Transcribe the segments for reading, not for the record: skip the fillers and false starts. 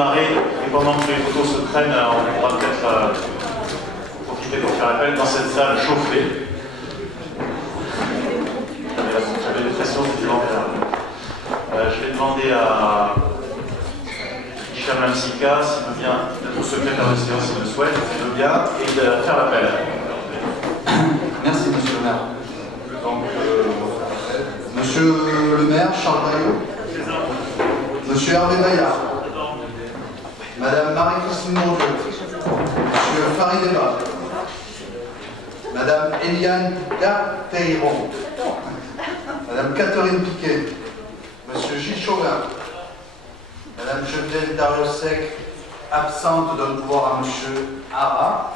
démarrer et pendant que les photos se prennent, on pourra peut-être profiter pour faire appel dans cette salle chauffée. J'avais des pressions je vais demander à Hicham Lamsika s'il veut bien être au secrétaire de séance s'il le souhaite, s'il veut bien, et de faire l'appel. Merci, monsieur le maire. Donc, monsieur le maire, Charles Baillot. Monsieur Hervé Bayard. Madame Marie-Christine Bourdieu. Monsieur Farid Eba. Madame Eliane Gateiron. Madame Catherine Piquet. Monsieur Gilles Chauvin. Madame Geneviève Dariussec, absente, donne pouvoir à monsieur Hara.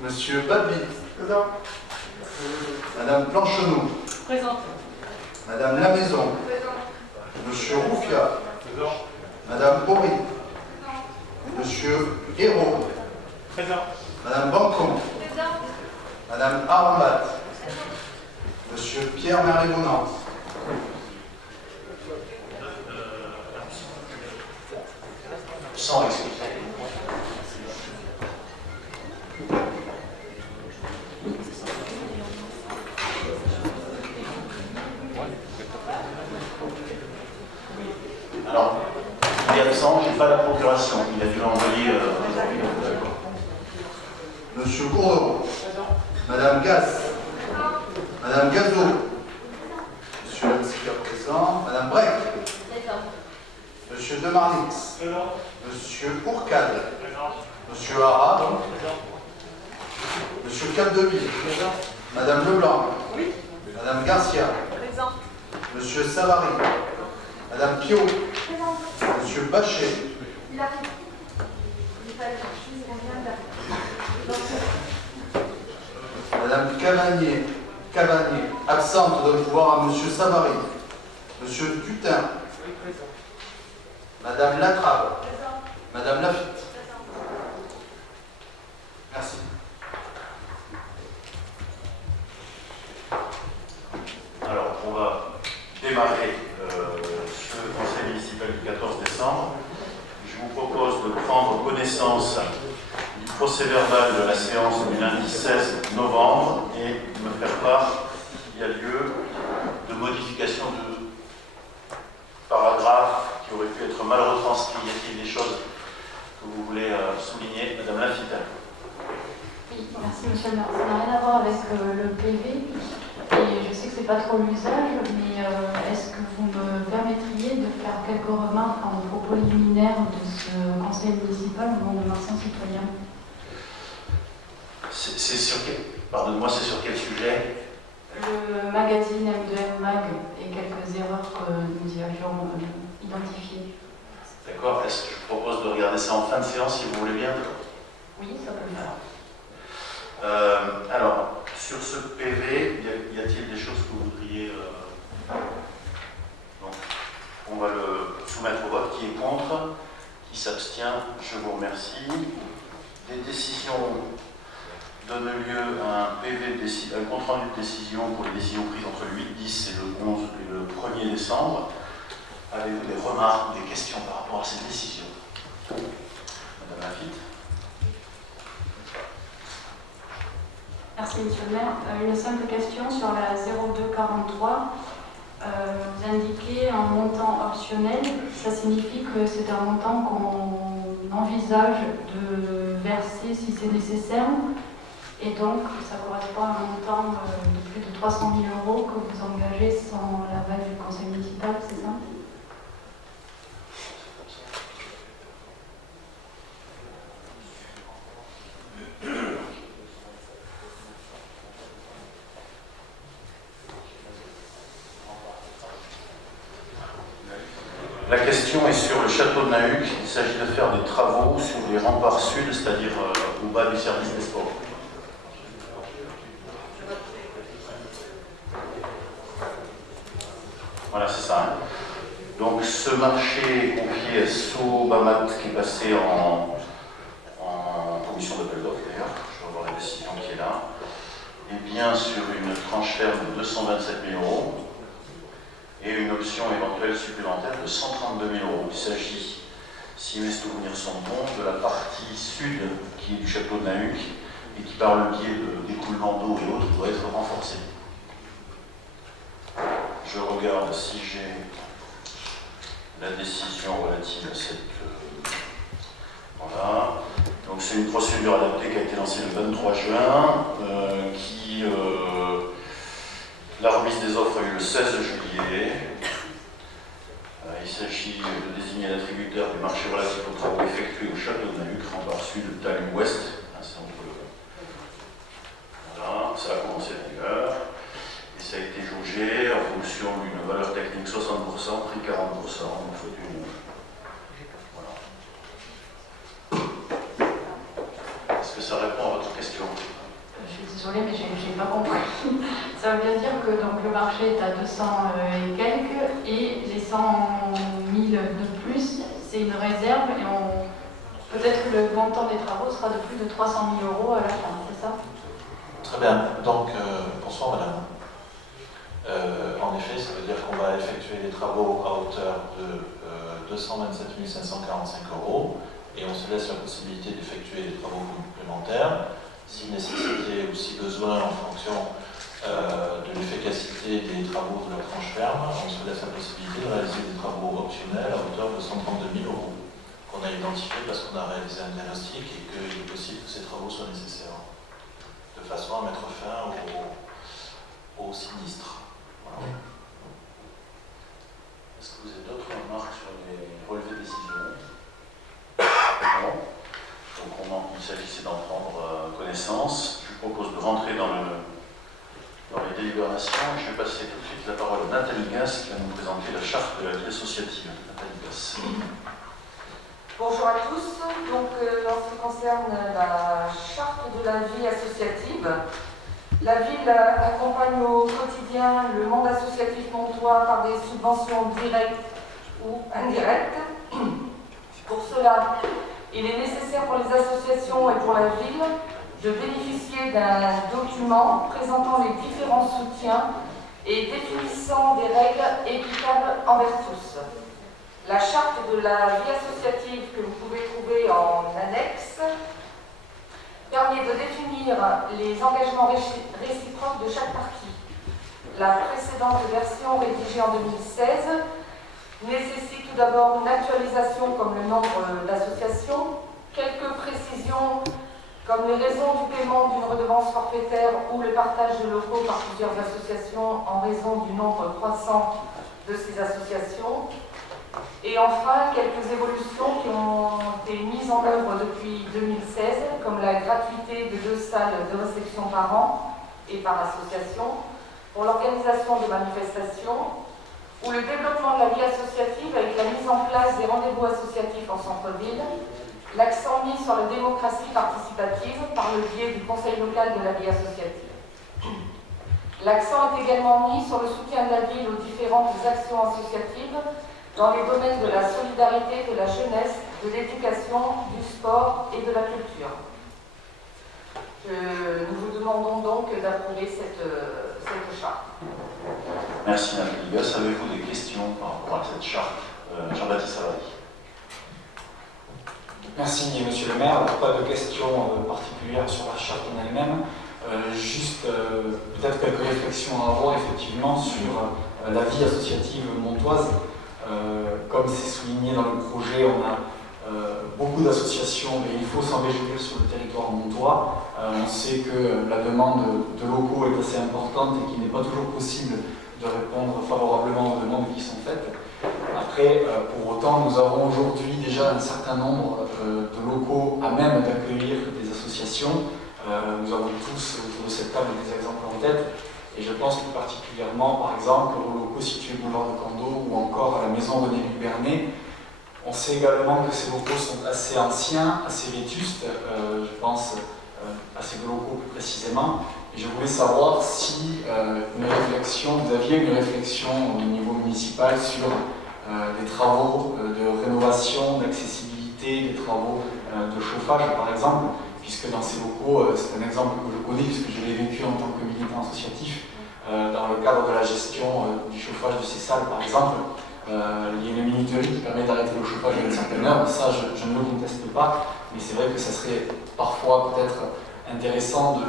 Monsieur Babi. Présent. Madame Planchenou. Présente. Madame Lamaison. Présent. Monsieur Roufia. Présent. Madame Bory. Présent. Monsieur Hérault. Présent. Madame Bancon. Présent. Madame Arambat. Monsieur Pierre Merlet-Bounant. Sans explication. Alors, il est absent, je n'ai pas la procuration. Il a dû l'envoyer aujourd'hui. Monsieur Gourdeau. Madame Gass. Madame Gazot. Monsieur Lamsika présent. Madame Breck. Monsieur Demarnix. Monsieur Ourcade. Monsieur Hara, donc. Monsieur Capdeville. Madame Leblanc. Oui. Madame Garcia. Présent. Monsieur Savary. Madame Pio. Présent. Monsieur Bachet. Il arrive. Il fallait chercher, on vient de Madame Cavanier. Absente, donne pouvoir à Monsieur Savary. Monsieur Dutin. Madame Latrabe. Madame Lafitte. Merci. Alors, on va démarrer ce conseil municipal du 14 décembre. Je vous propose de prendre connaissance du procès-verbal de la séance du lundi 16 novembre et de me faire part s'il y a lieu de modification de paragraphes qui auraient pu être mal retranscrits. Y a-t-il des choses que vous voulez souligner, Madame Lafitte? Oui, merci Monsieur le maire. Ça n'a rien à voir avec le PV et je sais que ce n'est pas trop l'usage, mais est-ce que vous me permettriez de faire quelques remarques en propos liminaire de ce conseil municipal au nom de Marsan Citoyen? C'est sur quel... Pardonne-moi, c'est sur quel sujet? Le magazine M2M Mag et quelques erreurs que nous y avions identifiées. D'accord, est-ce que je vous propose de regarder ça en fin de séance si vous voulez bien? Oui, ça peut le faire. Alors, sur ce PV, y a-t-il des choses que vous voudriez... Donc, on va le soumettre au vote. Qui est contre? Qui s'abstient? Je vous remercie. Les décisions donnent lieu à un compte-rendu de décision pour les décisions prises entre le 8, 10 et le 11 et le 1er décembre. Avez-vous des remarques ou des questions par rapport à ces décisions? Madame Lafitte. Merci Monsieur le maire. Une simple question sur la 0243. Vous indiquez un montant optionnel. Ça signifie que c'est un montant qu'on envisage de verser si c'est nécessaire. Et donc, ça correspond à un montant de plus de 300 000 € que vous engagez sans l'aval du conseil municipal, c'est ça? La question est sur le château de Nahuc. Il s'agit de faire des travaux sur les remparts sud, c'est-à-dire au bas du service des sports. Voilà, c'est ça. Hein. Donc ce marché confié à Sobamat qui est passé en commission d'appel d'offres d'ailleurs, je vais voir la décision qui est là, est bien sur une tranche ferme de 227 000 € et une option éventuelle supplémentaire de 132 000 €. Il s'agit si mes souvenirs sont bons, de la partie sud qui est du château de Nahuc et qui, par le biais d'écoulement d'eau et autres, doit être renforcée. Je regarde si j'ai la décision relative à cette... voilà. Donc c'est une procédure adaptée qui a été lancée le 23 juin, la remise des offres a eu le 16 juillet. Il s'agit de désigner l'attributeur du marché relatif aux travaux effectués au château de Nahuc, rempart sud, talus ouest. Voilà, ça a commencé d'ailleurs. Et ça a été jaugé en fonction d'une valeur technique 60%, prix 40%. Donc faut voilà. Est-ce que ça répond à votre question? Je suis désolée, mais je n'ai pas compris. Ça veut bien dire que donc, le marché est à 200 et quelques, et les 100 000 de plus, c'est une réserve, et peut-être que le montant des travaux sera de plus de 300 000 € à la fin, c'est ça? Très bien. Donc, bonsoir madame. En effet, ça veut dire qu'on va effectuer les travaux à hauteur de 227 545 €, et on se laisse la possibilité d'effectuer des travaux complémentaires. Si nécessité ou si besoin, en fonction de l'efficacité des travaux de la tranche ferme, on se laisse la possibilité de réaliser des travaux optionnels à hauteur de 132 000 € qu'on a identifiés parce qu'on a réalisé un diagnostic et qu'il est possible que ces travaux soient nécessaires, de façon à mettre fin au sinistre. Voilà. Est-ce que vous avez d'autres remarques sur les relevés de décision? Non. Donc il s'agissait d'en prendre connaissance. Je vous propose de rentrer dans les délibérations. Je vais passer tout de suite la parole à Nathalie Gass qui va nous présenter la charte de la vie associative. Nathalie Gass. Bonjour à tous. Donc, en ce qui concerne la charte de la vie associative, la ville accompagne au quotidien le monde associatif montois par des subventions directes ou indirectes. Pour cela, il est nécessaire pour les associations et pour la ville de bénéficier d'un document présentant les différents soutiens et définissant des règles équitables envers tous. La charte de la vie associative que vous pouvez trouver en annexe permet de définir les engagements réciproques de chaque partie. La précédente version, rédigée en 2016, nécessite tout d'abord une actualisation comme le nombre d'associations, quelques précisions comme les raisons du paiement d'une redevance forfaitaire ou le partage de locaux par plusieurs associations en raison du nombre croissant de ces associations. Et enfin, quelques évolutions qui ont été mises en œuvre depuis 2016, comme la gratuité de 2 salles de réception par an et par association, pour l'organisation de manifestations, ou le développement de la vie associative avec la mise en place des rendez-vous associatifs en centre-ville, l'accent mis sur la démocratie participative par le biais du Conseil local de la vie associative. L'accent est également mis sur le soutien de la ville aux différentes actions associatives dans les domaines de la solidarité, de la jeunesse, de l'éducation, du sport et de la culture. Nous vous demandons donc d'approuver cette charte. Merci Nathalie Gass. Avez-vous des questions par rapport à cette charte? Jean-Baptiste Savary. Merci Monsieur le maire. Pas de questions particulières sur la charte en elle-même. Juste peut-être quelques réflexions à avoir effectivement sur la vie associative montoise. Comme c'est souligné dans le projet, on a beaucoup d'associations, mais il faut s'en réjouir sur le territoire montois. On sait que la demande de locaux est assez importante et qu'il n'est pas toujours possible de répondre favorablement aux demandes qui sont faites. Après, pour autant, nous avons aujourd'hui déjà un certain nombre de locaux à même d'accueillir des associations. Nous avons tous autour de cette table des exemples en tête. Et je pense plus particulièrement, par exemple, aux locaux situés au boulevard de Candeau ou encore à la maison René Luc-Bernet. On sait également que ces locaux sont assez anciens, assez vétustes, je pense à ces deux locaux plus précisément. Et je voulais savoir si vous aviez une réflexion au niveau municipal sur des travaux de rénovation, d'accessibilité, des travaux de chauffage par exemple, puisque dans ces locaux, c'est un exemple que je connais puisque je l'ai vécu en tant que militant associatif, dans le cadre de la gestion du chauffage de ces salles par exemple, il y a une minuterie qui permet d'arrêter le chauffage à une certaine heure, ça je ne le conteste pas, mais c'est vrai que ça serait parfois peut-être intéressant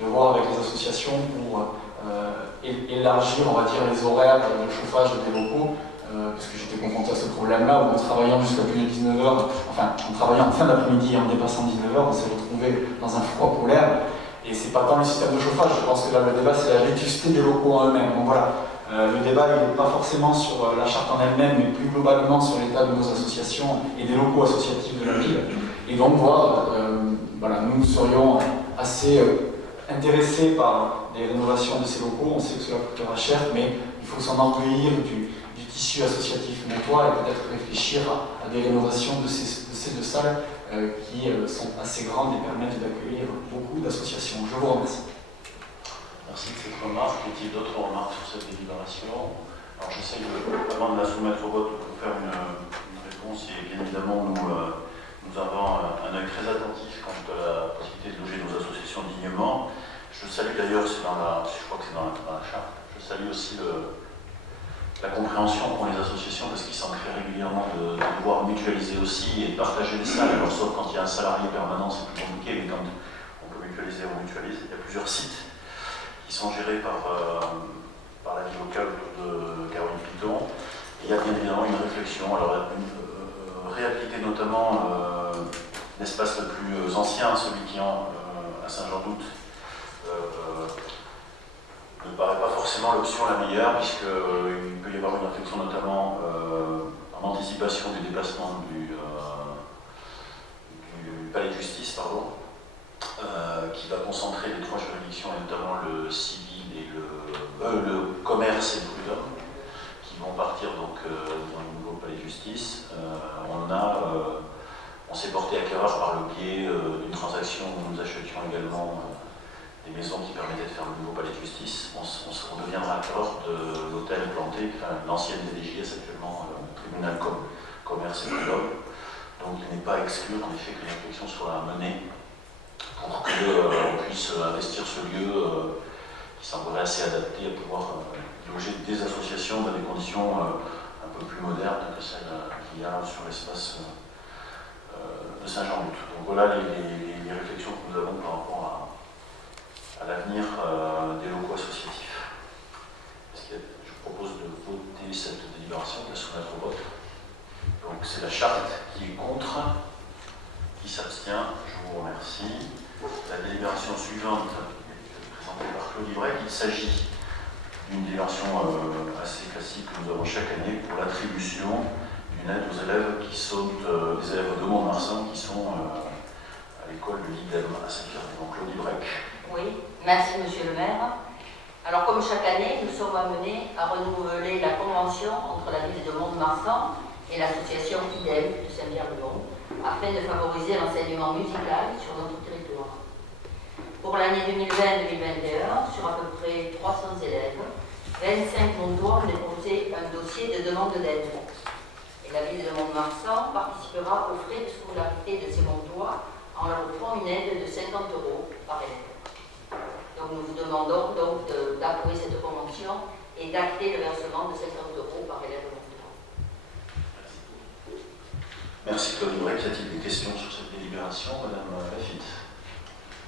de voir avec les associations pour élargir, on va dire, les horaires de chauffage des locaux, parce que j'étais confronté à ce problème-là, où en travaillant jusqu'à plus de 19h, enfin en travaillant en fin d'après-midi et en dépassant 19h, on s'est retrouvé dans un froid polaire, et c'est pas tant le système de chauffage, je pense que là le débat c'est la vétusté des locaux en eux-mêmes. Donc voilà, le débat il n'est pas forcément sur la charte en elle-même, mais plus globalement sur l'état de nos associations et des locaux associatifs de la ville. Et donc voir, voilà, nous serions assez intéressés par des rénovations de ces locaux, on sait que cela coûtera cher, mais il faut s'en enorgueillir du tissu associatif montois et peut-être réfléchir à des rénovations de ces deux salles qui sont assez grandes et permettent d'accueillir beaucoup d'associations. Je vous remercie. Merci de cette remarque. Y a-t-il d'autres remarques sur cette délibération? Alors j'essaie, avant de la soumettre au vote, pour faire une réponse, et bien évidemment nous avons un œil très attentif quant à la possibilité de loger nos associations dignement. Je salue d'ailleurs, je crois que c'est dans la charte, je salue aussi la compréhension pour les associations, parce qu'ils s'en créent régulièrement de devoir mutualiser aussi et de partager les salles. Alors sauf quand il y a un salarié permanent, c'est plus compliqué, mais quand on peut mutualiser, on mutualise. Il y a plusieurs sites qui sont gérés par la vie locale de Caroline Piton. Et il y a bien évidemment une réflexion, alors réhabiliter notamment l'espace le plus ancien, celui qui est à Saint-Jean-d'Août, ne paraît pas forcément l'option la meilleure, puisqu'il peut y avoir une réflexion notamment en anticipation du déplacement du palais de justice, qui va concentrer les trois juridictions, et notamment le civil et le commerce et le prud'homme, qui vont partir donc dans le nouveau palais de justice. On s'est porté acquéreur par le biais d'une transaction où nous achetions également des maisons qui permettaient de faire le nouveau palais de justice. On deviendra acquéreur de l'hôtel planté, l'ancienne DDJS actuellement, tribunal commerce et prud'homme. Donc il n'est pas exclu en effet que les réflexions soient menées pour qu'on puisse investir ce lieu qui semblerait assez adapté à pouvoir loger des associations dans des conditions un peu plus modernes que celles qu'il y a sur l'espace de Saint-Jean-d'Août. Donc voilà les réflexions que nous avons par rapport à l'avenir des locaux associatifs. Je propose de voter cette délibération, de la soumettre au vote. Donc c'est la charte qui est contre, qui s'abstient. Je vous remercie. La délibération suivante est présentée par Claude Ibrec. Il s'agit d'une délibération assez classique que nous avons chaque année pour l'attribution d'une aide aux élèves qui sont des élèves de Mont-de-Marsan qui sont à l'école de l'IDEM à Saint-Pierre. Donc Claude Ibrec. Oui, merci Monsieur le maire. Alors comme chaque année, nous sommes amenés à renouveler la convention entre la ville de Mont-de-Marsan et l'association IDEM de Saint-Pierre-de-Mont afin de favoriser l'enseignement musical sur notre territoire. Pour l'année 2020-2021, sur à peu près 300 élèves, 25 montois ont déposé un dossier de demande d'aide. Et la ville de Mont-de-Marsan participera aux frais de scolarité de ces montois en leur offrant une aide de 50 € par élève. Donc nous vous demandons donc d'approuver cette convention et d'acter le versement de 50 € par élève montois. Merci Claude Ibrec. Y a-t-il des questions sur cette délibération, Madame Lafitte?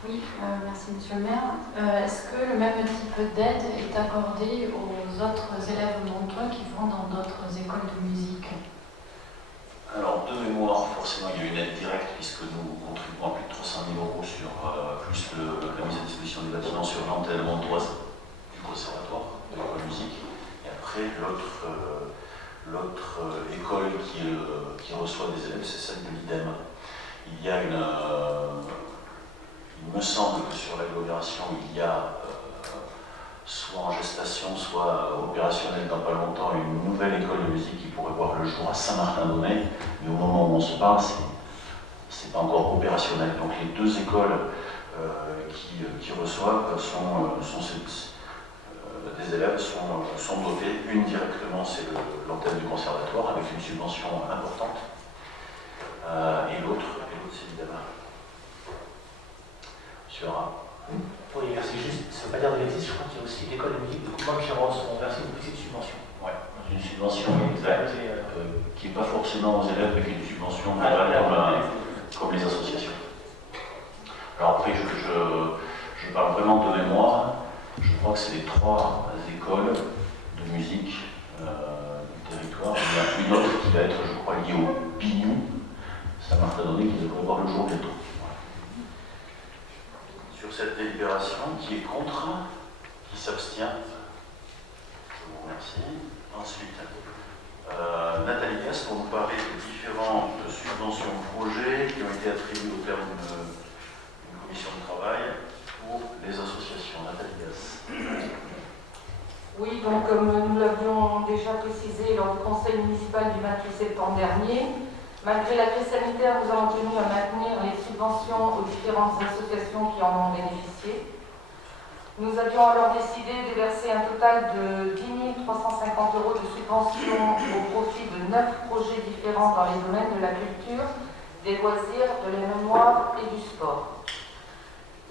Oui, merci Monsieur le maire. Est-ce que le même type d'aide est accordé aux autres élèves montois qui vont dans d'autres écoles de musique? Alors, de mémoire, forcément, il y a une aide directe puisque nous contribuons à plus de 300 000 € sur plus la mise à disposition des bâtiments sur l'antenne montoise du conservatoire de l'école de musique. Et après, l'autre école qui reçoit des élèves, c'est celle de l'IDEM. Il y a il me semble que sur l'agglomération, il y a soit en gestation, soit opérationnelle dans pas longtemps, une nouvelle école de musique qui pourrait voir le jour à Saint-Martin-d'Aunay, mais au moment où on se parle, c'est pas encore opérationnel. Donc les deux écoles qui reçoivent des élèves sont dotées. Une directement, c'est l'antenne du conservatoire avec une subvention importante, et l'autre c'est l'IDEM. Monsieur Aram. Oui, merci. Juste, ça ne veut pas dire de bêtises, je crois qu'il y a aussi l'école de musique de Coumont qui vont verser une petite subvention. Ouais. une subvention exacte, qui n'est pas forcément aux élèves, mais qui est une subvention globale comme les associations. Alors après, je parle vraiment de mémoire. Je crois que c'est les 3 écoles de musique du territoire. Il y en a une autre qui va être, je crois, liée au Bignou, Saint-Martin-Donné, qui devrait voir le jour bientôt. Voilà. Sur cette délibération, qui est contre, qui s'abstient, je vous remercie. Ensuite, Nathalie Casse pour nous parler des différentes subventions projets qui ont été attribuées au terme d'une commission de travail pour les associations. Nathalie Casse. Oui, donc comme nous l'avions déjà précisé lors du conseil municipal du 28 septembre dernier, malgré la crise sanitaire, nous avons tenu à maintenir les subventions aux différentes associations qui en ont bénéficié. Nous avions alors décidé de verser un total de 10 350 € de subventions au profit de 9 projets différents dans les domaines de la culture, des loisirs, de la mémoire et du sport.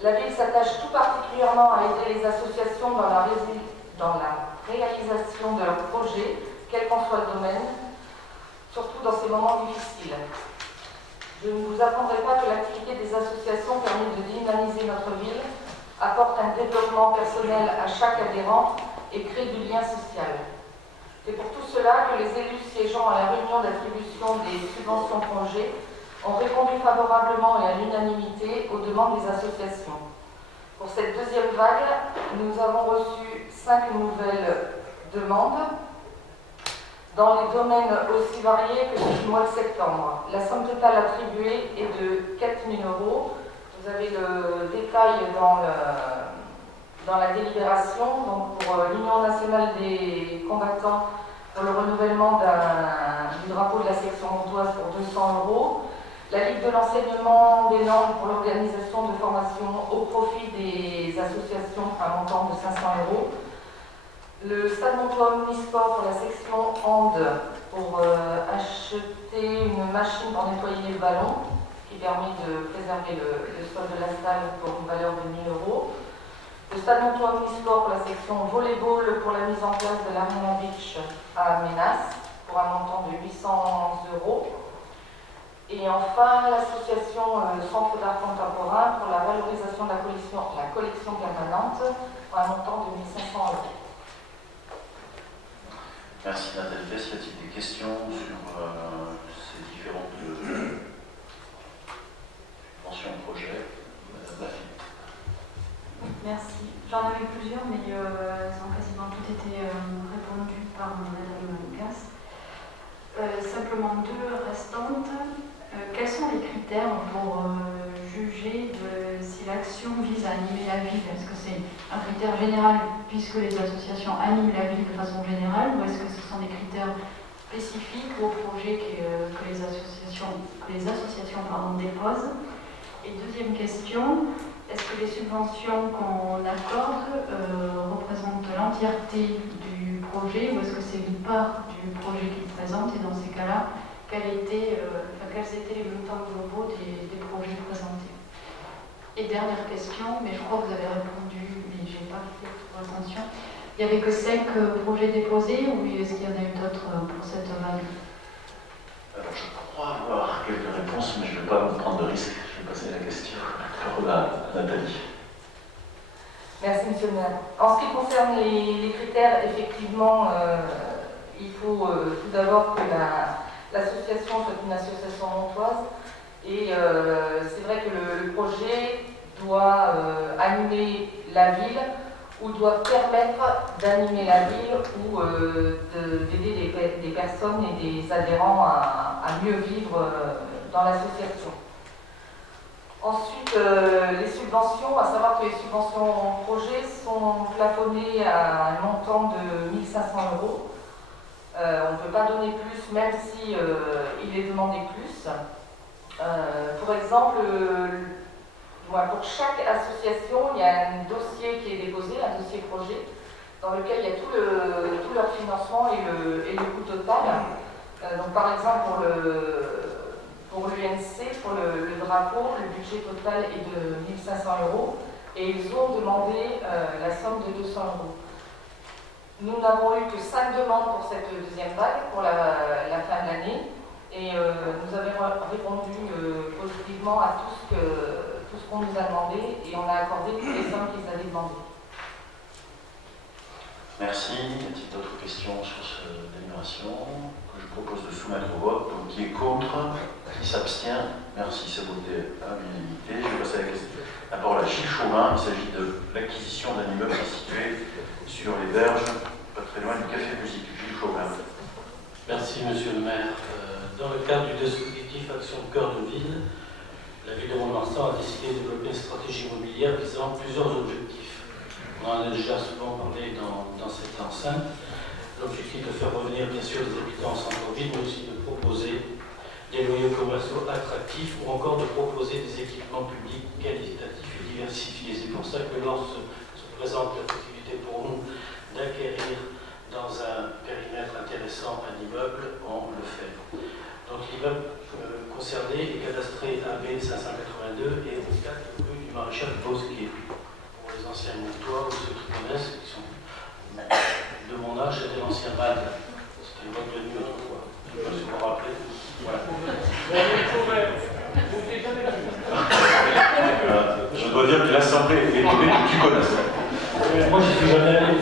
La ville s'attache tout particulièrement à aider les associations dans la réalisation de leurs projets, quel qu'en soit le domaine, surtout dans ces moments difficiles. Je ne vous apprendrai pas que l'activité des associations permet de dynamiser notre ville, apporte un développement personnel à chaque adhérent et crée du lien social. C'est pour tout cela que les élus siégeant à la réunion d'attribution des subventions projets ont répondu favorablement et à l'unanimité aux demandes des associations. Pour cette deuxième vague, nous avons reçu 5 nouvelles demandes dans les domaines aussi variés que depuis le mois de septembre. La somme totale attribuée est de 4 000 €. Vous avez le détail dans la délibération. Donc pour l'Union nationale des combattants, pour le renouvellement du drapeau de la section montoise pour 200 €. La Ligue de l'enseignement des langues pour l'organisation de formation au profit des associations pour un montant de 500 €. Le Stade Montois Omnisport pour la section hand pour acheter une machine pour nettoyer le ballon, qui permet de préserver le sol de la salle pour une valeur de 1 000 €. Le Stade Montois Omnisport pour la section volleyball pour la mise en place de l'Arena Beach à Ménas pour un montant de 800 €. Et enfin, l'association Centre d'art contemporain pour la valorisation de la collection permanente pour un montant de 1 500 €. Merci Nathalie Casse. Y a-t-il des questions sur ces différentes subventions projets? Madame Lafitte. Merci. J'en avais plusieurs, mais elles ont quasiment toutes été répondues par Madame Casse. Simplement 2 restantes. Quels sont les critères pour juger si l'action vise à animer la ville? Est-ce que c'est un critère général puisque les associations animent la ville de façon générale, ou est-ce que ce sont des critères spécifiques aux projets que les associations déposent? Et deuxième question, est-ce que les subventions qu'on accorde représentent l'entièreté du projet, ou est-ce que c'est une part du projet qu'ils présentent? Et dans ces cas-là, quels étaient les montants globaux des projets présentés? Et dernière question, mais je crois que vous avez répondu, mais je n'ai pas fait trop attention. Il n'y avait que 5 projets déposés, ou est-ce qu'il y en a eu d'autres pour cette vague? Alors, je crois avoir quelques réponses, mais je ne vais pas me prendre de risque. Je vais passer la question à Nathalie. Merci, Monsieur le maire. En ce qui concerne les critères, effectivement, il faut tout d'abord que l'association soit une association montoise. Et c'est vrai que le projet doit animer la ville, ou doit permettre d'animer la ville, ou d'aider des personnes et des adhérents à mieux vivre dans l'association. Ensuite, les subventions, à savoir que les subventions projet sont plafonnées à un montant de 1 500 €. On ne peut pas donner plus, même si il est demandé plus. Pour exemple, pour chaque association, il y a un dossier qui est déposé, un dossier projet, dans lequel il y a tout leur financement et le coût total. Donc par exemple, pour l'UNC, pour le drapeau, le budget total est de 1 500 € et ils ont demandé la somme de 200 €. Nous n'avons eu que 5 demandes pour cette deuxième vague, pour la fin de l'année, et nous avons répondu positivement à tout ce qu'on nous a demandé, et on a accordé toutes les sommes qu'ils avaient demandées. Merci. Y a-t-il d'autres questions sur cette délibération que je propose de soumettre au vote? Donc, qui est contre? Qui s'abstient? Merci, c'est voté à l'unanimité. Je vais passer à la parole à Gilles Chauvin. Il s'agit de l'acquisition d'un immeuble situé sur les berges, pas très loin du Café Musique. Gilles Chauvin. Merci, monsieur le maire. Dans le cadre du dispositif Action Cœur de Ville, la ville de Mont-de-Marsan a décidé de développer une stratégie immobilière visant plusieurs objectifs. On en a déjà souvent parlé dans cette enceinte. L'objectif de faire revenir bien sûr les habitants en centre-ville, mais aussi de proposer des loyers commerciaux attractifs ou encore de proposer des équipements publics qualitatifs et diversifiés. C'est pour ça que lorsque se présente la possibilité pour nous d'acquérir dans un périmètre intéressant un immeuble, on le fait. Donc l'immeuble concerné est cadastré AB 582 et au 4 rue du Maréchal Bosquet. Pour les anciens montois ou ceux qui connaissent, qui sont de mon âge, c'était l'ancien MAD. C'était une voie de nuit autrefois. Je ne sais pas si vous vous rappelez. Voilà. Je dois dire que l'Assemblée est tombée que tu connaisses. Moi, je ne suis jamais allé.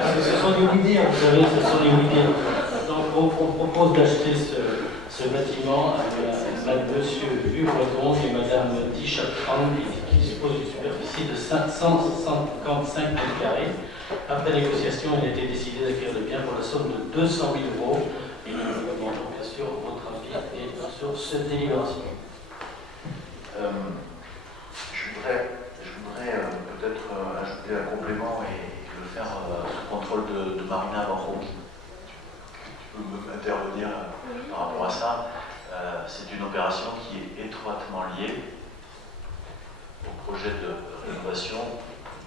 Parce que ce sont des oui-dire, vous savez, ce sont des oui-dire. Donc, on propose d'acheter ce bâtiment à monsieur Hugues Breton et madame Tichatran, qui dispose d'une superficie de 555 m². Après négociation, il a été décidé d'acquérir le bien pour la somme de 200 000 €. Et nous demandons bien sûr votre avis et sur cette délibération. Je voudrais peut-être ajouter un complément et le faire sous contrôle de Marina Varro. Tu peux m'intervenir par rapport à ça. C'est une opération qui est étroitement liée au projet de rénovation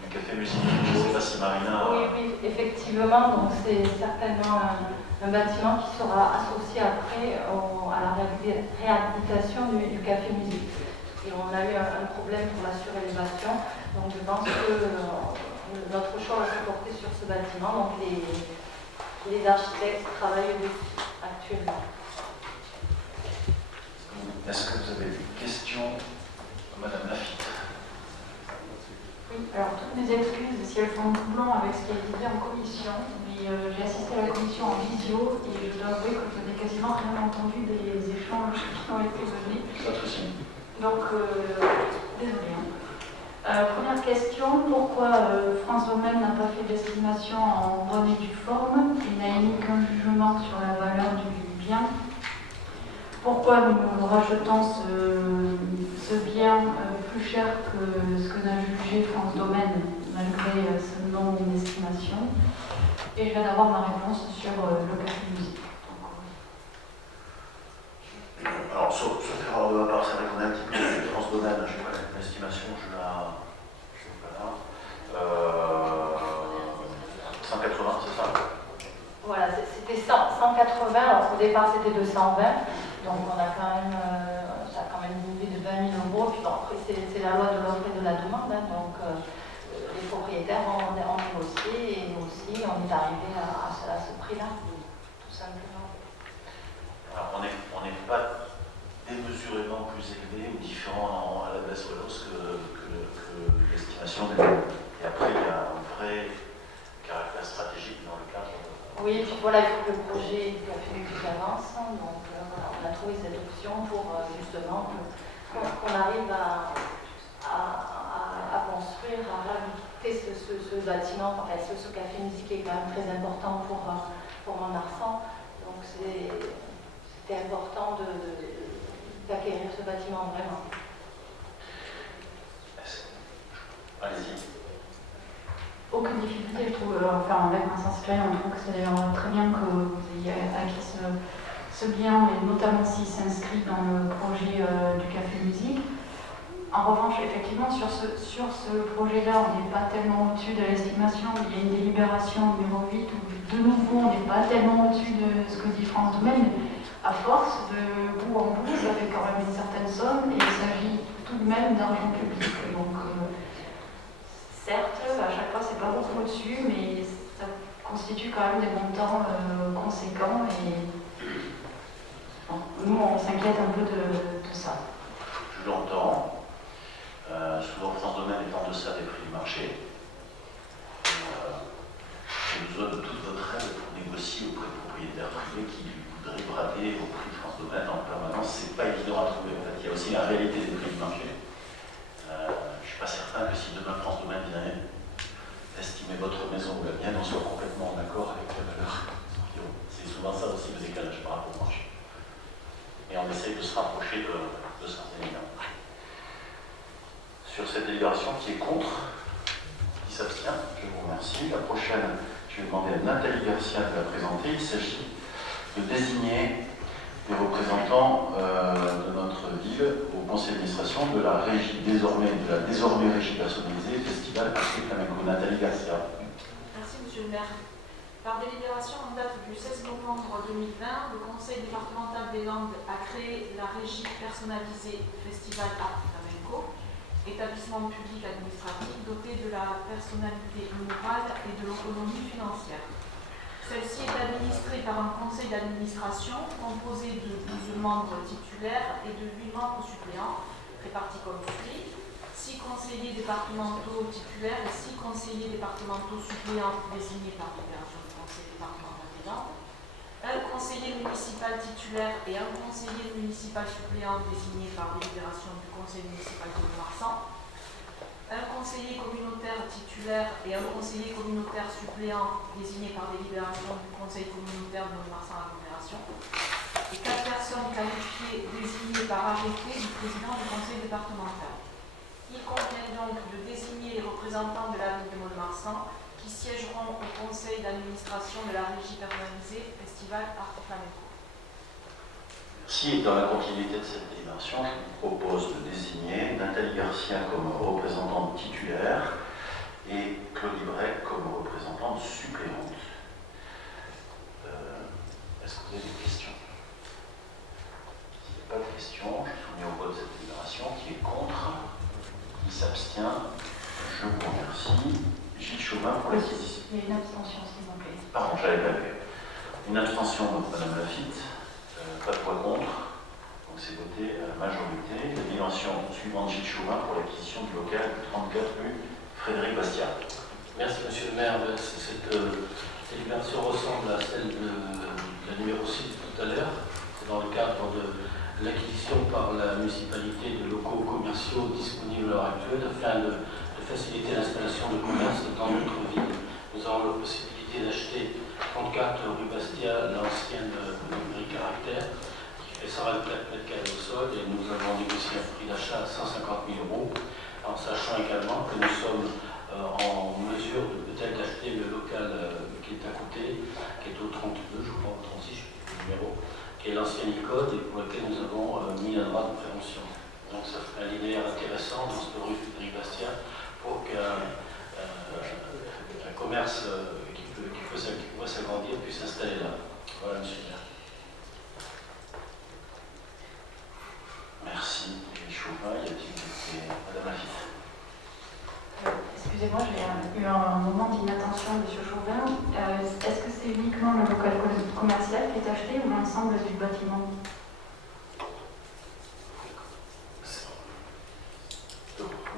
du Café Musique. Je ne sais pas si Marina... Oui, effectivement. Donc c'est certainement un bâtiment qui sera associé après à la réhabilitation du Café Musique. Et on a eu un problème pour la surélévation. Donc je pense que notre choix va se porter sur ce bâtiment. Donc les architectes travaillent dessus actuellement. Est-ce que vous avez des questions, Madame Lafitte? Oui, alors toutes mes excuses si elles font doublon avec ce qui a été dit en commission, mais j'ai assisté à la commission en visio et je dois avouer que je n'ai quasiment rien entendu des échanges qui ont été menés. Pas de souci. Donc, désolé. Première question, pourquoi France Domaine n'a pas fait d'estimation en bonne et due forme et n'a émis qu'un jugement sur la valeur du bien? Pourquoi nous rachetons ce bien plus cher que ce que n'a jugé France Domaine malgré ce nom d'estimation? Et je viens d'avoir ma réponse sur le Café Musique. Alors, sauf erreur de ma part, c'est vrai qu'on a un petit peu de France Domaine, je n'ai pas l'estimation, je la... 180, c'est ça? Voilà, c'était 180, alors au départ c'était 220, donc on a quand même, ça a quand même diminué de 20 000 €, puis bon, après c'est la loi de l'offre et de la demande, hein, donc les propriétaires ont négocié et nous aussi on est arrivé à ce prix-là, tout simplement. Alors, on n'est pas démesurément plus élevé ou différent à la baisse ou à la hausse que l'estimation des lois. Et après, il y a un vrai caractère stratégique dans le cadre. Oui, et puis voilà, il faut que le projet du Café Musique avance, donc voilà, on a trouvé cette option pour justement qu'on arrive à construire, à réhabiliter ce bâtiment, enfin ce Café Musique qui est quand même très important pour Mont-de-Marsan. Donc c'était important d'acquérir ce bâtiment vraiment. Allez-y. Aucune difficulté, je trouve, enfin avec un sens citoyen, on trouve que c'est d'ailleurs très bien que vous ayez acquis ce bien, et notamment s'il s'inscrit dans le projet du Café Musique. En revanche, effectivement, sur ce projet-là, on n'est pas tellement au-dessus de l'estimation. Il y a une délibération numéro 8 où, de nouveau, on n'est pas tellement au-dessus de ce que dit France Domaine. À force, de bout en bout, ça fait quand même une certaine somme et il s'agit tout de même d'argent public. Donc, certes, à chaque fois, c'est pas beaucoup au-dessus, mais constituent quand même des montants conséquents et bon, nous on s'inquiète un peu de ça. Je l'entends. Souvent, France Domaine est en deçà des prix du marché. J'ai besoin de toute votre aide pour négocier auprès de propriétaires privés qui voudraient brader au prix de France Domaine en permanence. C'est pas évident à trouver. En fait, il y a aussi la réalité des prix du marché. Je ne suis pas certain que si demain France Domaine vient estimer votre maison ou la mienne, on soit complètement en accord avec la valeur. C'est souvent ça aussi le décalage par rapport au marché. Et on essaye de se rapprocher de certains éléments. Sur cette délibération, qui est contre, qui s'abstient, je vous remercie. La prochaine, je vais demander à Nathalie Garcia de la présenter. Il s'agit de désigner des représentants de notre ville au conseil d'administration de la régie désormais régie personnalisée Festival Arte Flamenco. Nathalie Garcia. Merci, Monsieur le maire. Par délibération en date du 16 novembre 2020, le Conseil départemental des Landes a créé la régie personnalisée Festival Arte Flamenco, établissement public administratif doté de la personnalité morale et de l'autonomie financière. Celle-ci est administrée par un conseil d'administration composé de 12 membres titulaires et de 8 membres suppléants, répartis comme suit: 6 conseillers départementaux titulaires et 6 conseillers départementaux suppléants désignés par délibération du conseil départemental des Landes, un conseiller municipal titulaire et un conseiller municipal suppléant désigné par délibération du conseil municipal de Mont-de-Marsan, un conseiller communautaire titulaire et un conseiller communautaire suppléant désigné par délibération du conseil communautaire de Mont-de-Marsan agglomération, et 4 personnes qualifiées désignées par arrêté du président du conseil départemental. Il convient donc de désigner les représentants de la ville de Mont-de-Marsan qui siégeront au conseil d'administration de la régie personnalisée Festival Arte Flamenco. Merci. Et dans la continuité de cette délibération, je vous propose de désigner Nathalie Garcia comme représentante titulaire et Claudie Brec comme représentante suppléante. Est-ce que vous avez des questions? S'il n'y a pas de questions, je soumets au vote cette délibération. Qui est contre? Qui s'abstient? Je vous remercie. Gilles Chauvin pour l'acquisition. Il y a une abstention, s'il vous plaît. Pardon, j'avais pas vu. Une abstention de Madame Lafitte, pas de voix contre, donc c'est voté à la majorité. La délibération suivante, Gilles Chauvin pour l'acquisition du local de 34 rue Frédéric Bastiat. Merci Monsieur le maire. Cette délibération ressemble à celle de la numéro 6 de tout à l'heure. C'est dans le cadre de l'acquisition par la municipalité de locaux commerciaux disponibles à l'heure actuelle afin de faciliter l'installation de commerce dans notre ville. Nous avons la possibilité d'acheter 34 rue Bastia, l'ancienne librairie Caractère, qui fait 124 mètres carrés au sol, et nous avons négocié un prix d'achat à 150 000 €, en sachant également que nous sommes en mesure de peut-être d'acheter le local qui est à côté, qui est au 32, je crois, au 36, je ne sais plus le numéro, qui est l'ancienne ICODE et pour lequel nous avons mis un droit de prévention. Donc ça fait un linéaire intéressant dans cette rue Frédéric Bastiat pour qu'un commerce qui pourrait s'agrandir puisse s'installer là. Voilà, monsieur le maire. Merci, Gilles Chauvin. Y a-t-il Madame Lafitte? Excusez-moi, j'ai eu un moment d'inattention, monsieur Chauvin. Est-ce que c'est uniquement le local commercial qui est acheté ou l'ensemble du bâtiment?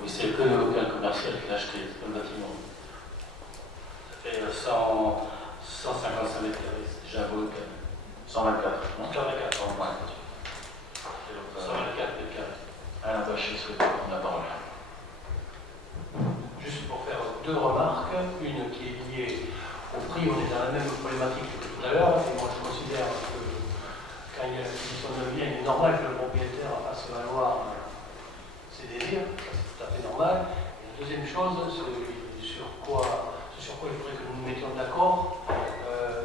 Oui, c'est que le local commercial qui est acheté, c'est pas le bâtiment. Ça fait 155 mètres carrés, c'est déjà un beau local. 124, non? 124, Oh, ouais. 124 mètres carrés. Alain Bachet souhaite prendre la parole. Juste pour faire 2 remarques, une qui est liée au prix, on est dans la même problématique que tout à l'heure, et moi je considère que quand il y a l'acquisition de bien, il est normal que le propriétaire fasse valoir ses désirs, c'est tout à fait normal. Et la deuxième chose, c'est sur quoi il faudrait que nous nous mettions d'accord.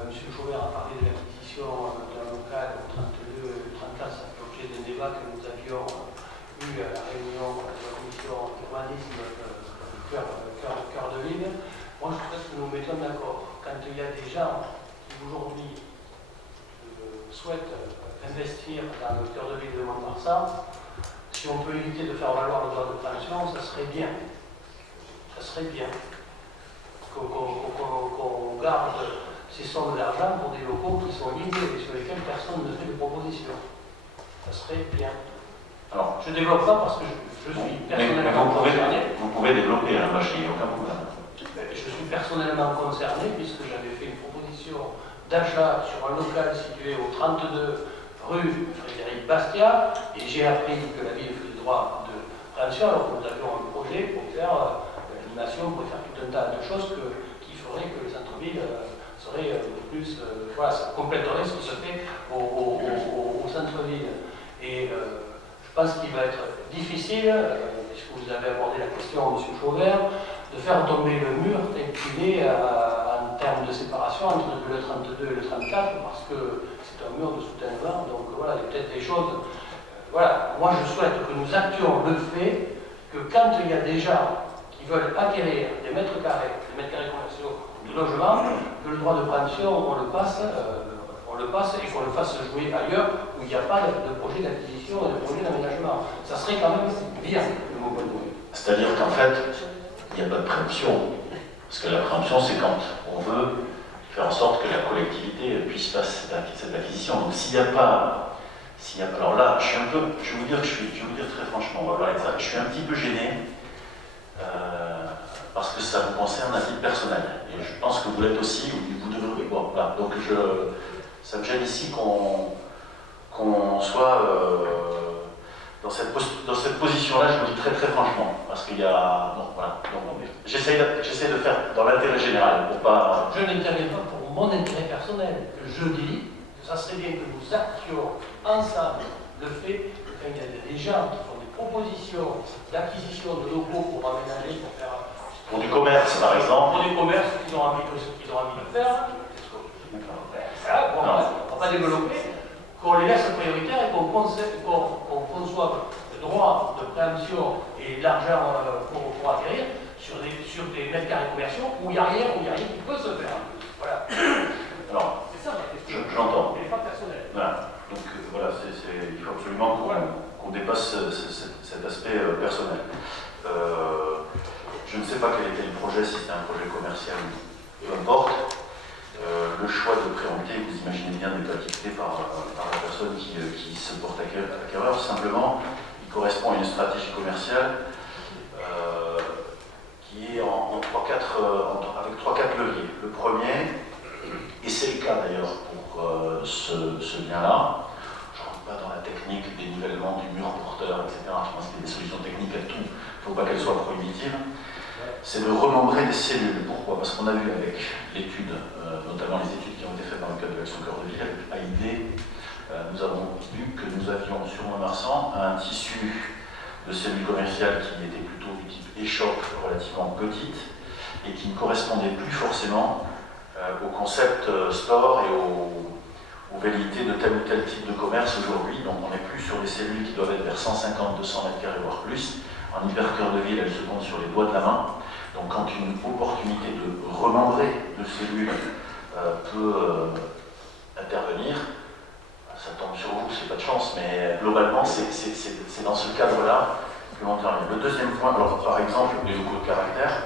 Monsieur Chauvin a parlé de l'acquisition d'un local au 32 et 34, ça fait l'objet d'un débat que nous avions eu à la réunion de la commission urbanisme cœur de ville. Moi, je souhaite que nous nous mettions d'accord. Quand il y a des gens qui aujourd'hui souhaitent investir dans le cœur de ville de Mont-de-Marsan, si on peut éviter de faire valoir le droit de préemption, ça serait bien. Ça serait bien qu'on garde ces sommes d'argent pour des locaux qui sont vides et sur lesquels personne ne fait de proposition. Ça serait bien. Alors, je ne développe pas parce que je suis personnellement concerné. Vous pouvez développer, hein, moi, il n'y a aucun problème. Je suis personnellement concerné puisque j'avais fait une proposition d'achat sur un local situé au 32 rue Frédéric Bastiat et j'ai appris que la ville faisait droit de préemption alors que nous avions un projet pour faire l'animation, pour faire tout un tas de choses qui feraient que le centre-ville serait plus... voilà, ça compléterait ce qui se fait au centre-ville. Et je pense qu'il va être difficile, puisque vous avez abordé la question, M. Chauvert, de faire tomber le mur tel qu'il est en termes de séparation entre le 32 et le 34, parce que c'est un mur de soutènement, donc voilà, il y a peut-être des choses... voilà, moi je souhaite que nous actions le fait que quand il y a des gens qui veulent acquérir des mètres carrés commerciaux de logement, que le droit de préemption, on le passe et qu'on le fasse jouer ailleurs où il n'y a pas de projet d'acquisition et de projet d'aménagement. Ça serait quand même bien, de mon point de vue. C'est-à-dire qu'en fait, il n'y a pas de préemption. Parce que la préemption, c'est quand on veut faire en sorte que la collectivité puisse passer cette acquisition. Donc s'il n'y a pas... alors là, je vais vous dire très franchement, on va parler de ça. Je suis un petit peu gêné parce que ça vous concerne à titre personnel. Et je pense que vous l'êtes aussi, ou vous devriez. Bon, voilà. Donc ça me gêne ici qu'on soit dans cette position-là, je vous le dis très très franchement. Parce qu'il y a. Bon, voilà. J'essaie de faire dans l'intérêt général pour pas. Je n'interviens pas pour mon intérêt personnel. Je dis que ça serait bien que nous actions ensemble le fait que quand il y a des gens qui font des propositions d'acquisition de locaux pour aménager, pour faire. Pour du commerce, par exemple. Pour du commerce, qu'ils ont envie de faire. Ça, on va développer, qu'on les laisse prioritaires et qu'on conçoive le droit de préemption et l'argent pour acquérir sur des mètres carrés commerciaux où il n'y a rien qui peut se faire. Voilà. Alors, c'est ça ma question. J'entends. Mais pas personnel. Voilà. Donc voilà, il faut absolument qu'on dépasse cet aspect personnel. Je ne sais pas quel était le projet, si c'était un projet commercial ou peu importe. Le choix de préempter, vous imaginez bien, n'est pas dicté par la personne qui se porte acquéreur. Simplement, il correspond à une stratégie commerciale qui est avec 3-4 leviers. Le premier, et c'est le cas d'ailleurs pour ce bien-là, je ne rentre pas dans la technique des nivellements du mur porteur, etc. Je pense qu'il y a des solutions techniques à tout, il ne faut pas qu'elles soient prohibitives. C'est de remembrer des cellules. Pourquoi? Parce qu'on a vu avec l'étude, notamment les études qui ont été faites dans le cadre de l'Action Cœur de Ville, avec AID, nous avons vu que nous avions sur Mont-de-Marsan un tissu de cellules commerciales qui était plutôt du type échoppe, relativement petite, et qui ne correspondait plus forcément au concept store et aux velléités de tel ou tel type de commerce aujourd'hui. Donc on n'est plus sur des cellules qui doivent être vers 150-200 mètres carrés, voire plus. En hyper-cœur de ville, elles se comptent sur les doigts de la main. Donc quand une opportunité de remembrer de cellules peut intervenir, ça tombe sur vous, c'est pas de chance, mais globalement c'est dans ce cadre-là que l'on intervient. Le deuxième point, alors par exemple les locaux de caractère,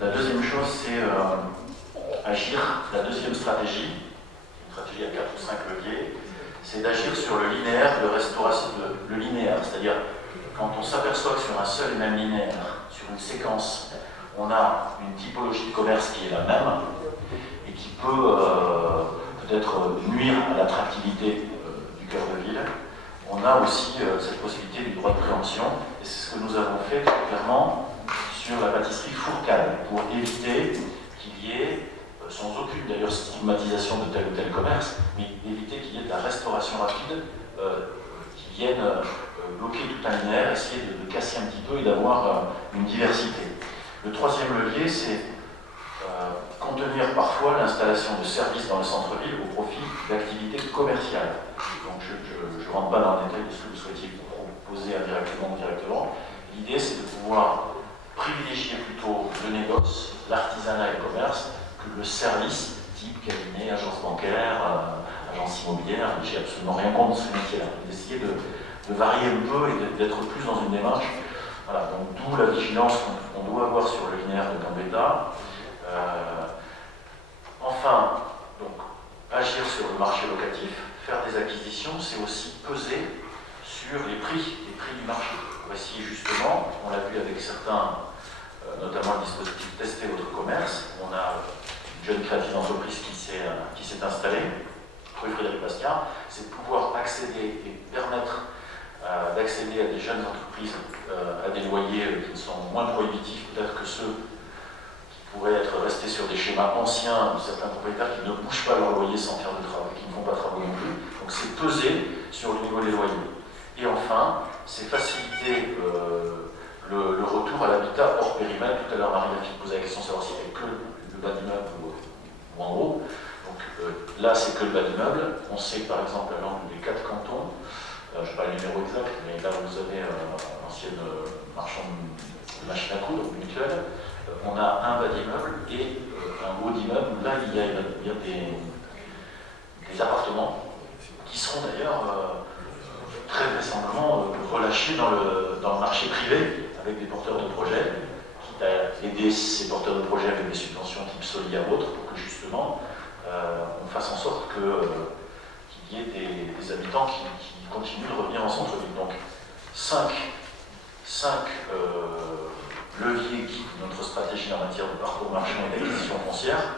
la deuxième chose c'est agir, la deuxième stratégie, une stratégie à 4 ou 5 leviers, c'est d'agir sur le linéaire de restauration, le linéaire, c'est-à-dire quand on s'aperçoit que sur un seul et même linéaire, sur une séquence, on a une typologie de commerce qui est la même et qui peut peut-être nuire à l'attractivité du cœur de ville, on a aussi cette possibilité du droit de préemption, et c'est ce que nous avons fait clairement sur la pâtisserie Fourcade, pour éviter qu'il y ait, sans aucune d'ailleurs stigmatisation de tel ou tel commerce, mais éviter qu'il y ait de la restauration rapide qui vienne bloquer tout un linéaire, essayer de casser un petit peu et d'avoir une diversité. Le troisième levier, c'est contenir parfois l'installation de services dans le centre-ville au profit d'activités commerciales. Donc je ne rentre pas dans le détail de ce que vous souhaitiez proposer indirectement ou directement. L'idée, c'est de pouvoir privilégier plutôt le négoce, l'artisanat et le commerce, que le service type cabinet, agence bancaire, agence immobilière. J'ai absolument rien contre ce métier-là. D'essayer de varier un peu et d'être plus dans une démarche. Voilà, donc d'où la vigilance qu'on doit avoir sur le linéaire de Gambetta. Voici justement, on l'a vu avec certains, notamment le dispositif Tester votre commerce. On a une jeune créative d'entreprise qui s'est installée, rue Frédéric Bastiat, c'est de pouvoir accéder et permettre d'accéder à des jeunes entreprises à des loyers qui sont moins prohibitifs peut-être que ceux qui pourraient être restés sur des schémas anciens de certains propriétaires qui ne bougent pas leur loyer sans faire de travaux, qui ne font pas de travaux non plus. Donc c'est peser sur le niveau des loyers. Et enfin, c'est faciliter le retour à l'habitat hors périmètre. Tout à l'heure, Marie-Daphine posait la question de savoir si c'était que le bas d'immeuble ou en haut. Donc là, c'est que le bas d'immeuble. On sait que par exemple, à l'angle des 4 cantons, je ne sais pas le numéro exact, mais là vous avez l'ancienne marchand de machines à coudre, mutuelle, on a un bas d'immeuble et un haut d'immeuble. Là, il y a des appartements qui seront d'ailleurs très vraisemblablement relâchés dans le marché privé avec des porteurs de projets, quitte à aider ces porteurs de projets avec des subventions type Solia ou autres, pour que justement on fasse en sorte qu'il y ait des habitants qui continuent de revenir en centre-ville. Donc 5 leviers guident notre stratégie en matière de parcours marchand et d'acquisition foncière.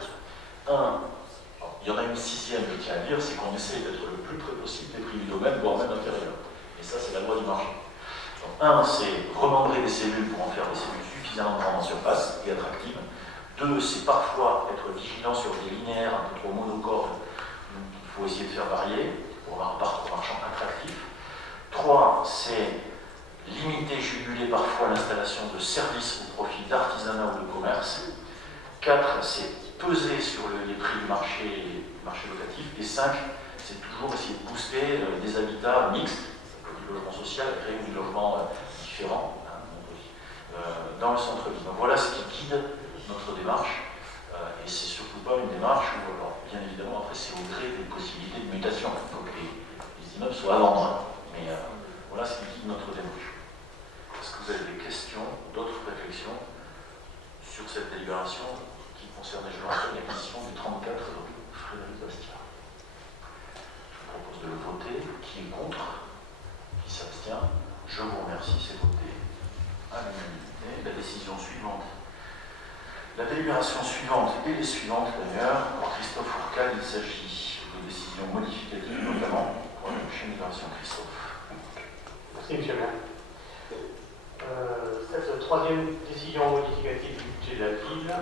Il y en a une 6e, je tiens à dire, c'est qu'on essaie d'être le plus près possible des prix du domaine, voire même inférieurs. Et ça, c'est la loi du marché. Donc, c'est remembrer des cellules pour en faire des cellules suffisamment grandes en surface et attractives. 2, c'est parfois être vigilant sur des linéaires un peu trop monocordes qu'il faut essayer de faire varier pour avoir un parcours marchand attractif. 3, c'est limiter, juguler parfois l'installation de services au profit d'artisanat ou de commerce. 4, c'est peser sur les prix du marché locatif. Et 5, c'est toujours essayer de booster des habitats mixtes, du logement social, créer du logement différent dans le centre-ville. Donc voilà ce qui guide notre démarche. Et c'est surtout pas une démarche où, alors, bien évidemment, après c'est au gré des possibilités de mutation. Il faut que les immeubles soient à vendre. Mais voilà ce qui guide notre démarche. Est-ce que vous avez des questions, d'autres réflexions sur cette délibération qui concerne, je le rappelle, l'acquisition du 34 rue Frédéric Bastiat? Je vous propose de le voter. Qui est contre? Qui s'abstient? Je vous remercie, c'est voté à l'unanimité. La décision suivante. La délibération suivante et les suivantes d'ailleurs, pour Christophe Fourcade, il s'agit de décisions modificatives notamment pour la prochaine délibération. Christophe. Merci, monsieur le maire. Cette troisième décision modificative du budget de la ville,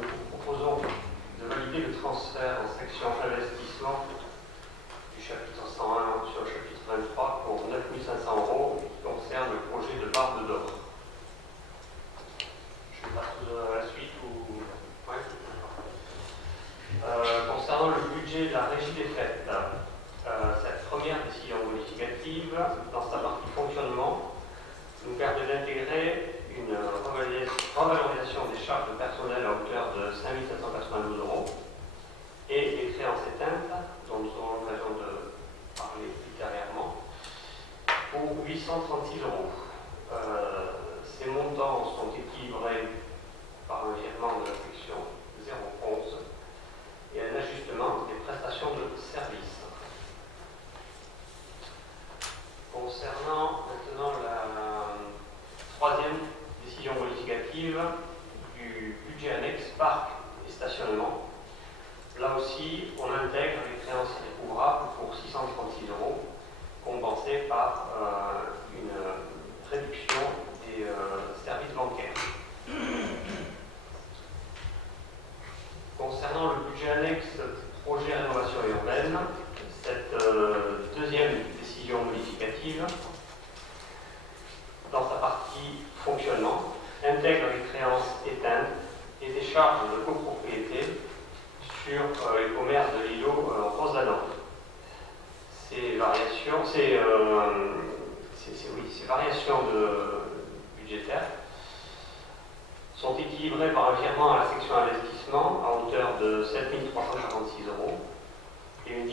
nous vous proposons de valider le transfert en section investissement du chapitre 101 sur le chapitre 23 pour 9 500 € qui concerne le projet de Barbe d'Or. Je passe à la suite ou... Ouais. Concernant le budget de la régie des fêtes, cette première décision modificative, dans sa partie fonctionnement, nous permet d'intégrer une revalorisation des charges de personnel à hauteur de 5 792 € et les créances éteintes, dont nous aurons l'occasion de parler ultérieurement, pour 836 €. Ces montants sont équilibrés par un virement de la section 011 et un ajustement des prestations de services. Concernant maintenant la troisième décision modificative du budget annexe parc et stationnement, là aussi on intègre les créances découvrables pour 636 € compensées par une réduction des services bancaires. Concernant le budget annexe projet rénovation urbaine, cette deuxième décision modificative, dans sa partie fonctionnement, intègre les créances éteintes et des charges de copropriété sur les commerces de l'îlot Rosalan. Ces variations, ces variations budgétaires sont équilibrées par un virement à la section investissement à hauteur de 7 346 € et une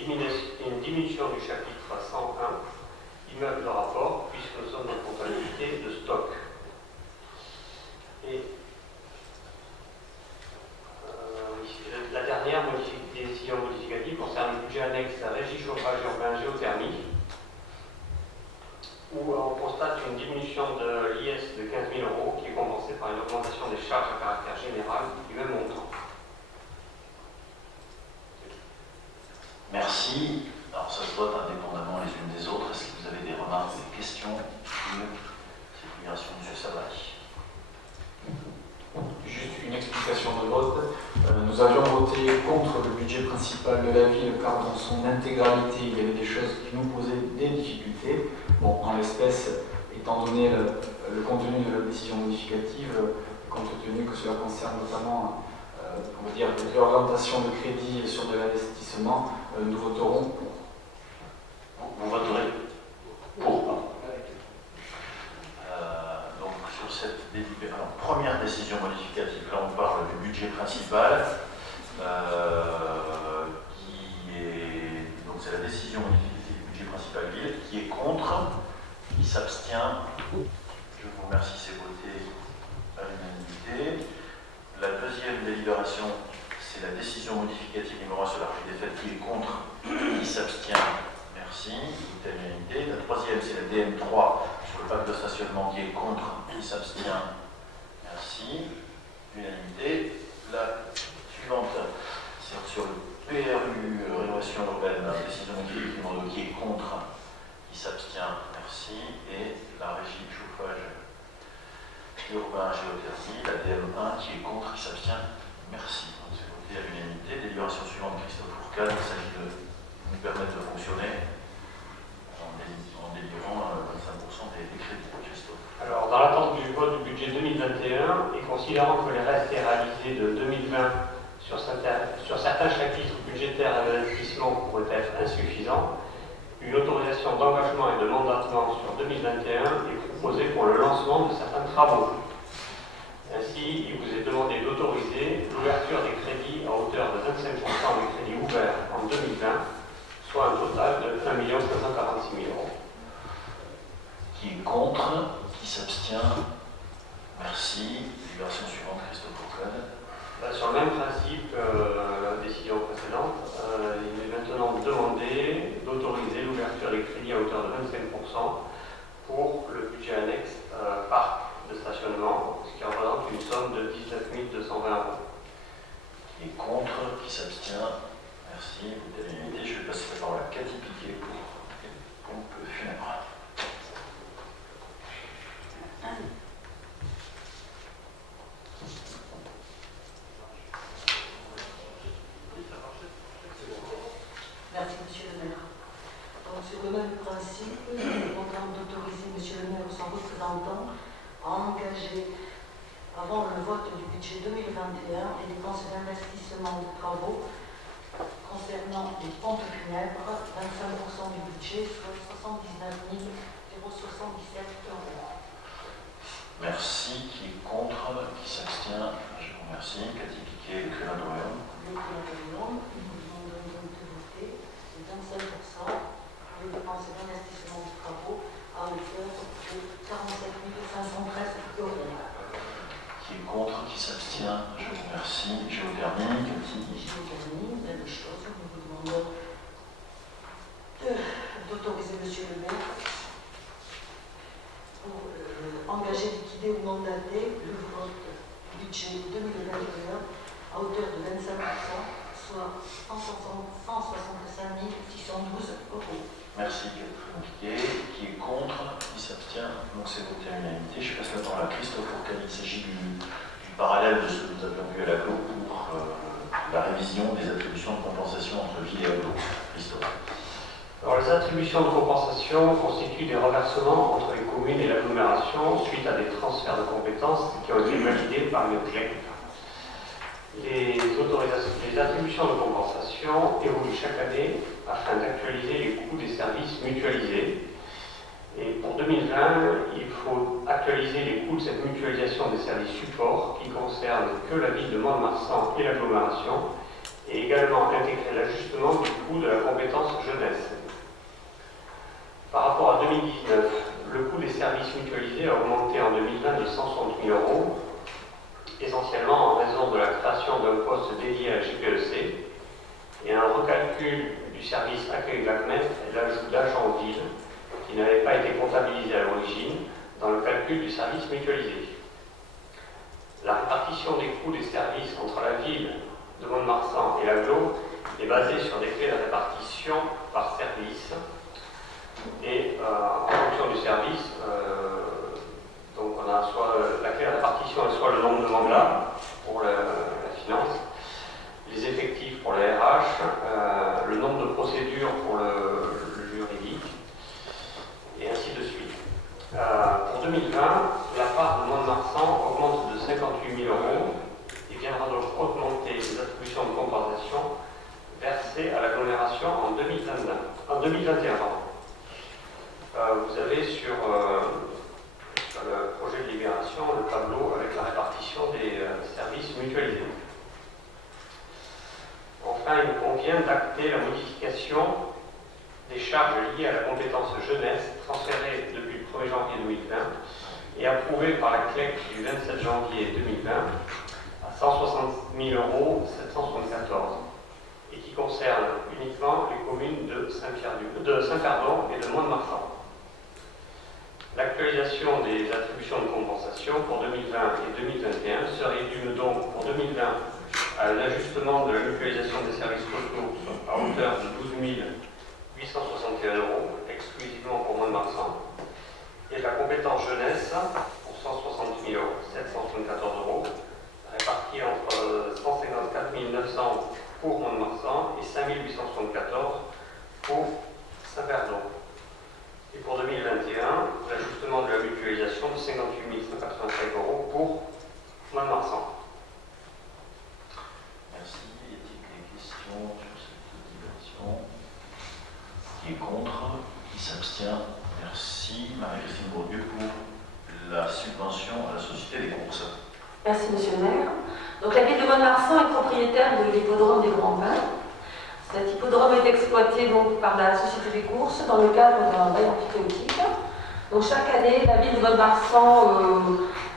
diminution du chapitre 101, immeuble de rapport, puisque nous sommes en comptabilité de stock. Et la dernière décision modificative concerne le budget annexe à régie chauffage urbain géothermie, où on constate une diminution de explication de vote. Nous avions voté contre le budget principal de la ville car dans son intégralité, il y avait des choses qui nous posaient des difficultés. Bon, en l'espèce, étant donné le contenu de la décision modificative, compte tenu que cela concerne notamment on va dire, de réorientation de crédit sur de l'investissement, nous voterons pour. Vous voterez pour. Donc sur cette alors, première décision modificative, là on parle du budget principal, qui est donc c'est la décision modificative du budget principal ville, qui est contre, qui s'abstient. Je vous remercie, c'est voté à l'unanimité. La deuxième délibération, c'est la décision modificative numéro 1 sur l'article des fêtes, qui est contre, qui s'abstient. Merci, c'est à l'unanimité. La troisième, c'est la DM3 sur le pacte de stationnement, qui est contre, qui s'abstient. Merci, l'unanimité. La suivante, c'est sur le PRU, rénovation urbaine, décision modificative numéro 2, qui est contre, qui s'abstient. Merci. Et la régie de chauffage urbain géothermie, la DM1, qui est contre, qui s'abstient. Merci. Donc c'est voté à l'unanimité. Délibération suivante, Christophe Fourcade, il s'agit de nous permettre de fonctionner en délivrant 25% des crédits. Christophe. Alors, dans l'attente du vote du budget 2021 et considérant que les restes réalisés de 2020 sur certains chapitres budgétaires et d'investissement pourraient être insuffisants, une autorisation d'engagement et de mandatement sur 2021 est proposée pour le lancement de certains travaux. Ainsi, il vous est demandé d'autoriser l'ouverture des crédits à hauteur de 25% des crédits ouverts en 2020, soit un total de 1 546 000 €. Qui est contre, qui s'abstient. Merci. Délibération suivante, Christophe Fourcade. Sur le même principe que la décision précédente, il est maintenant demandé d'autoriser l'ouverture des crédits à hauteur de 25% pour le budget annexe parc de stationnement, ce qui représente une somme de 19 220 €. Qui est contre, qui s'abstient. Merci. Vous avez l'unité. Je vais passer la parole à Cathy Piquet pour les pompes funèbres. Merci, Monsieur le maire. Donc, sur le même principe, nous demandons d'autoriser Monsieur le maire ou son représentant à engager, avant le vote du budget 2021, les dépenses d'investissement de travaux concernant les pompes funèbres, 25% du budget, soit 79 077 €. Merci. Qui est contre, qui s'abstient. Je vous remercie. Cathy Piquet, le Crédit d'Orient. Le Crédit d'Orient, nous demandons donc de voter 25% pour les dépenses d'investissement de travaux à hauteur de 47 513 €. Qui est contre, qui s'abstient. Je vous remercie. Géothermie, Cathy. Géothermie, même chose, nous vous demandons d'autoriser Monsieur le maire pour engager, liquider ou mandater le vote budget 2021 à hauteur de 25%, soit 165 612 €. Merci, Catherine Piquet. Qui est contre, qui s'abstient. Donc c'est voté à l'unanimité. Je passe la parole à Christophe Fourcade. Il s'agit du parallèle de ce que nous avions vu à l'agglo pour la révision des attributions de compensation entre ville et agglo. Christophe. Alors, les attributions de compensation constituent des reversements entre les communes et l'agglomération suite à des transferts de compétences qui ont été validés par le CLEC. Les attributions de compensation évoluent chaque année afin d'actualiser les coûts des services mutualisés. Et pour 2020, il faut actualiser les coûts de cette mutualisation des services supports qui concernent que la ville de Mont-de-Marsan et l'agglomération, et également intégrer l'ajustement du coût de la compétence jeunesse. Par rapport à 2019, le coût des services mutualisés a augmenté en 2020 de 160 000 €, essentiellement en raison de la création d'un poste dédié à la GPEC et un recalcul du service accueil Lacmette et l'ajout d'agents en ville qui n'avaient pas été comptabilisés à l'origine dans le calcul du service mutualisé. La répartition des coûts des services entre la ville de Mont-de-Marsan et l'agglo est basée sur des clés de répartition par service. Et en fonction du service, donc on a soit la clé de répartition est soit le nombre de mandats pour 2021, vous avez sur le projet de libération le tableau avec la répartition des services mutualisés. Enfin, il nous convient d'acter la modification des charges liées à la compétence jeunesse transférée depuis le 1er janvier 2020 et approuvée par la CLEC du 27 janvier 2020 à 160 774 € et qui concerne uniquement les communes de Saint-Perdon et de Mont-de-Marsan. L'actualisation des attributions de compensation pour 2020 et 2021 se résume donc pour 2020 à l'ajustement de la mutualisation des services ressources à hauteur de 12 861 €, exclusivement pour Mont-de-Marsan, et de la compétence jeunesse pour 160 774 €, répartis entre 154 900 pour Mont-de-Marsan et 5 874 pour Saint-Perdon. Et pour 2021, l'ajustement de la mutualisation de 58 185 € pour Mont-de-Marsan. Merci. Y a-t-il des questions sur cette diversion? Qui est contre? Qui s'abstient? Merci. Marie-Christine Bourdieu pour la subvention à la Société des courses. Merci, Monsieur le maire. Donc, la ville de Mont-de-Marsan est propriétaire de l'hippodrome des Grands Pins. Cet hippodrome est exploité donc, par la Société des courses dans le cadre d'un bail emphytéotique. Donc, chaque année, la ville de Mont-de-Marsan,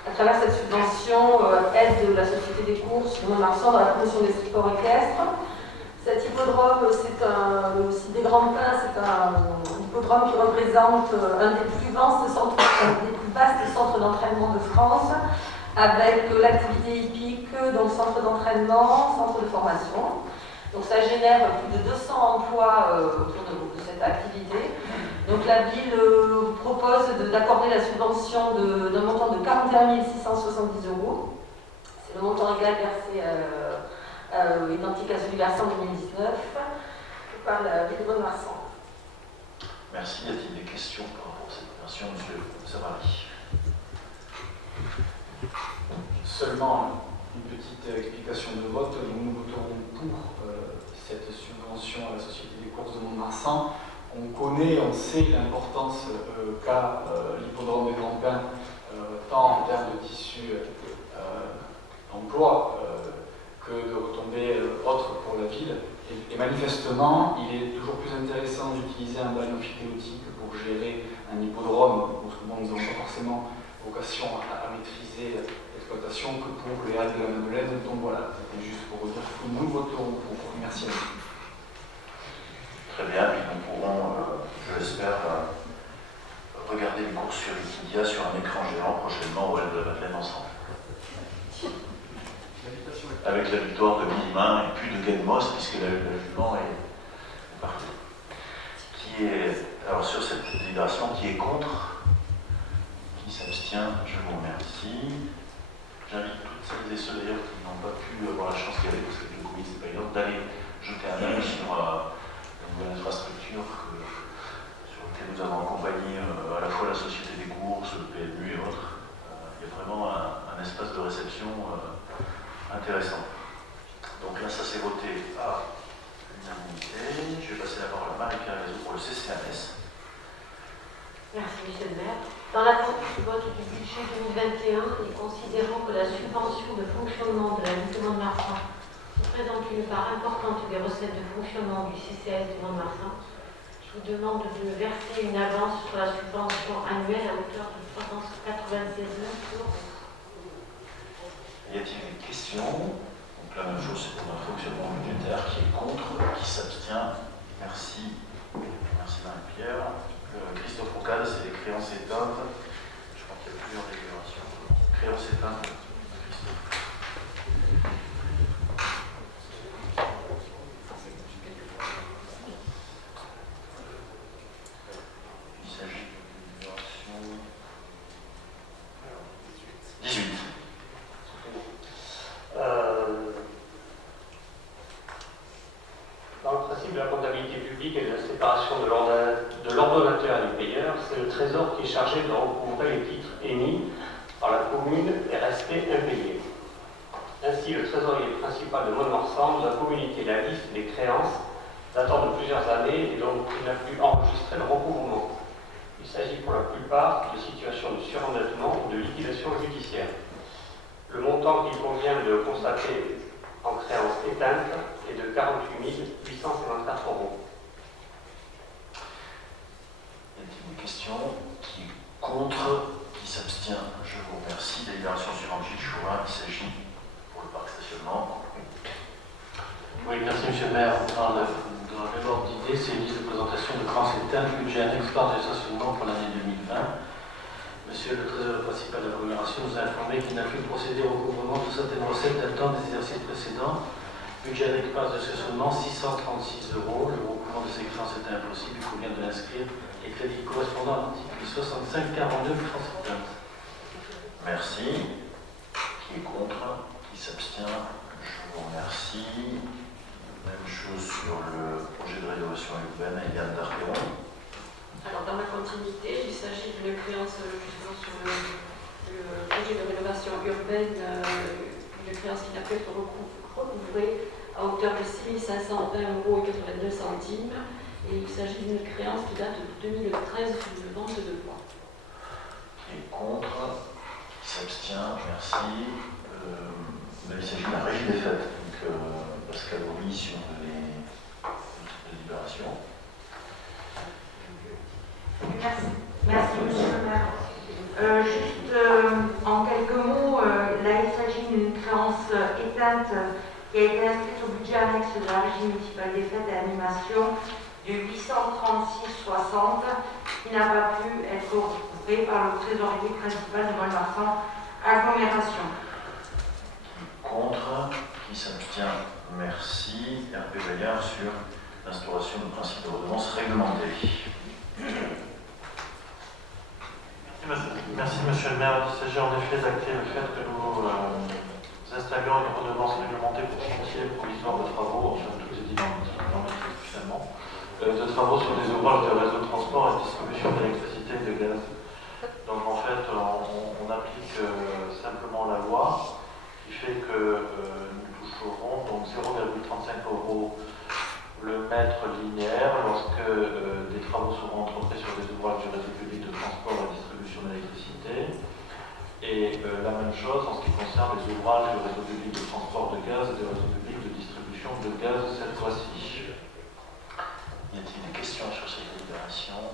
à travers cette subvention, aide la Société des courses de Mont-de-Marsan dans la promotion des sports équestres. Cet hippodrome, le site des Grands Pins, c'est un hippodrome qui représente un des plus vastes centres d'entraînement de France, avec l'activité hippique, donc centre d'entraînement, centre de formation. Donc ça génère plus de 200 emplois autour de cette activité. Donc la ville propose d'accorder la subvention d'un montant de 41 670 €. C'est le montant égal versé identique à celui versé en 2019 par la ville de Mont-de-Marsan. Merci. Y a-t-il des questions par rapport à cette version, Monsieur Savary? Seulement une petite explication de vote. Nous voterons pour cette subvention à la Société des courses de Mont-de-Marsan. On sait l'importance qu'a l'hippodrome des Grands Pins, tant en termes de tissu d'emploi que de retombées autres pour la ville. Et manifestement, il est toujours plus intéressant d'utiliser un bail emphytéotique pour gérer un hippodrome, où nous n'avons pas forcément vocation à maîtriser l'exploitation, que pour les Halles de la Madeleine. Donc voilà, c'était juste pour dire que nous voterons pour. Merci à vous. Très bien, puis nous pourrons, je l'espère, regarder les courses sur Wikidia sur un écran géant prochainement au Halles de la Madeleine ensemble. Avec la victoire de Millimain et puis de Genmos, puisque la jument est partie. Alors sur cette délibération, qui est contre? Qui s'abstient? Je vous remercie. J'invite toutes celles et ceux d'ailleurs qui n'ont pas pu avoir la chance d'y aller, parce que le Covid c'est pas évident, d'aller jeter un œil sur la nouvelle infrastructure sur laquelle nous avons accompagné à la fois la Société des courses, le PMU et autres. Il y a vraiment un espace de réception intéressant. Donc là, ça s'est voté à l'unanimité. Je vais passer la parole à Marie-Pierre Réseau pour le CCAS. Merci, Monsieur le maire. Dans l'attente du vote du budget 2021, et considérant que la subvention de fonctionnement de la ville de Mont-de-Marsan représente une part importante des recettes de fonctionnement du CCAS de Mont-de-Marsan, je vous demande de verser une avance sur la subvention annuelle à hauteur de 396 000 €. Y a-t-il des questions? Donc la même chose, c'est pour notre fonctionnement budgétaire. Qui est contre? Qui s'abstient? Merci. Merci Marie-Pierre. Christophe Rocade, c'est les créances éteintes. Je crois qu'il y a plusieurs délibérations. Créances éteintes de Christophe. Il s'agit de délibération 18. Dans le principe de la comptabilité publique et de la séparation de l'ordonnateur et du payeur, c'est le Trésor qui est chargé de recouvrer les titres émis par la commune et restés impayés. Ainsi, le trésorier principal de Mont-de-Marsan nous a communiqué la liste des créances datant de plusieurs années et donc il n'a plus enregistré le recouvrement. Il s'agit pour la plupart de situations de surendettement ou de liquidation judiciaire. Le montant qu'il convient de constater en créance éteinte est de 48 854 €. Y a-t-il une question? Qui est contre? Qui s'abstient? Je vous remercie. Délibération suivante, Gilles Chourin, il s'agit pour le parc stationnement. Oui, merci Monsieur le maire. Dans le même ordre d'idée, c'est une liste de présentation de créances éteintes, budget annexe part de stationnement pour l'année 2020. Monsieur le trésorier principal de l'agglomération nous a informé qu'il n'a pu procéder au recouvrement de certaines recettes datant des exercices précédents. Budget annexe part de stationnement 636 €. Le recouvrement de ces créances était impossible. Il convient de l'inscrire. Les crédits correspondant à l'article 65-42 du France éteinte. Merci. Qui est contre? Qui s'abstient? Je vous remercie. Même chose sur le projet de rénovation urbaine, Yann Darperon. Alors, dans la continuité, il s'agit d'une créance justement sur le projet de rénovation urbaine, une créance qui n'a pu être recouvrée à hauteur de 6 520,82 €. Et il s'agit d'une créance qui date de 2013 sur une vente de bois. Qui est contre? Qui s'abstient? Merci. Là, il s'agit de la régie des fêtes. Donc, Pascal Horry sur les délibérations. Merci, monsieur le maire. Juste en quelques mots, là il s'agit d'une créance éteinte qui a été inscrite au budget annexe de la régie municipale des fêtes et animations de 836,60 qui n'a pas pu être recouvrée par le trésorier principal de Mont-de-Marsan agglomération. Contre? Qui s'abstient? Merci. Hervé Vaillard sur l'instauration du principe de redevance réglementée. Merci Monsieur le maire. Il s'agit en effet d'acter le fait que nous installions une redevance réglementée pour chantier provisoire de travaux, enfin tous les dynamiques finalement, de travaux sur des ouvrages de réseau de transport et de distribution d'électricité et de gaz. Donc en fait, on applique simplement la loi qui fait que nous toucherons donc 0,35 € le mètre linéaire lorsque des travaux seront entrepris sur des ouvrages du réseau public de transport et distribution d'électricité. Et la même chose en ce qui concerne les ouvrages du réseau public de transport de gaz et du réseau public de distribution de gaz cette fois-ci. Y a-t-il des questions sur cette délibération?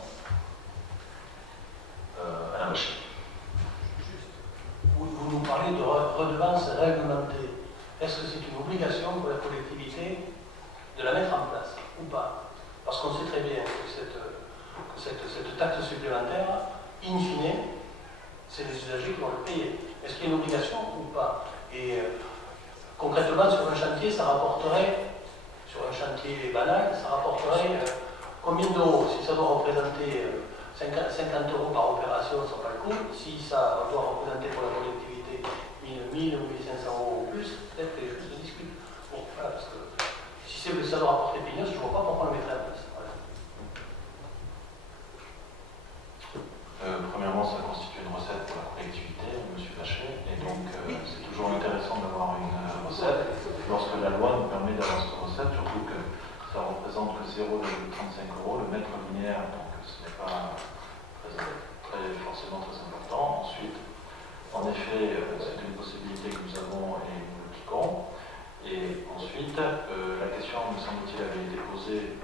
Alain Bachet. Vous nous parlez de redevance réglementée. Est-ce que c'est une obligation pour la collectivité de la mettre en place ou pas? Parce qu'on sait très bien que cette taxe supplémentaire, in fine, c'est les usagers qui vont le payer. Est-ce qu'il y a une obligation ou pas? Et concrètement, sur un chantier, ça rapporterait, sur un chantier banal, ça rapporterait combien d'euros? Si ça doit représenter 50 € par opération, ça ne vaut pas le coup. Si ça doit représenter pour la collectivité 1000 ou 1500 € ou plus, peut-être que les choses se discutent. Bon, voilà, parce que si ça doit rapporter pignon, je ne vois pas pourquoi on le mettrait en place. Voilà. Premièrement, ça constitue une recette pour la collectivité, M. Bachet, et donc c'est toujours intéressant d'avoir une recette lorsque la loi nous permet d'avoir cette recette, surtout que ça représente que 0,35 € le mètre linéaire, donc ce n'est pas forcément très important. Ensuite, en effet, c'est une possibilité que nous avons et nous l'appliquons. Et ensuite, la question, me semble-t-il, avait été posée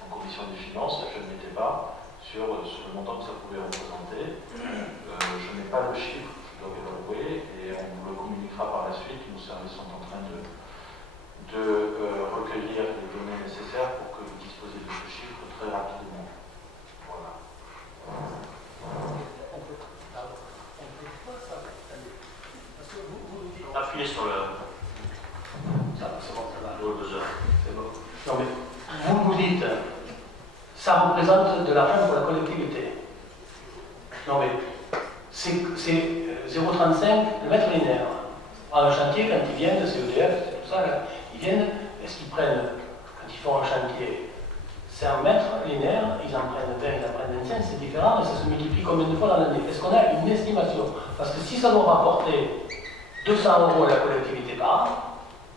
en commission des finances, je ne l'étais pas, sur le montant que ça pouvait représenter. Je n'ai pas le chiffre, je dois évaluer, et on vous le communiquera par la suite. Nos services sont en train de recueillir les données nécessaires pour que vous disposiez de ce chiffre très rapidement. Voilà. Appuyez sur le... C'est bon, ça va. Le buzzer. C'est bon. Non mais, vous nous dites, ça représente de l'argent pour la collectivité. Non mais, c'est 0,35 le mètre linéaire. À un chantier, quand ils viennent, c'est EDF, c'est tout ça, là, ils viennent, est-ce qu'ils prennent, quand ils font un chantier, 100 mètres linéaires, ils en prennent 20, ils en prennent 25, c'est différent, et ça se multiplie combien de fois dans l'année? Est-ce qu'on a une estimation? Parce que si ça doit rapporter 200 € à la collectivité par an,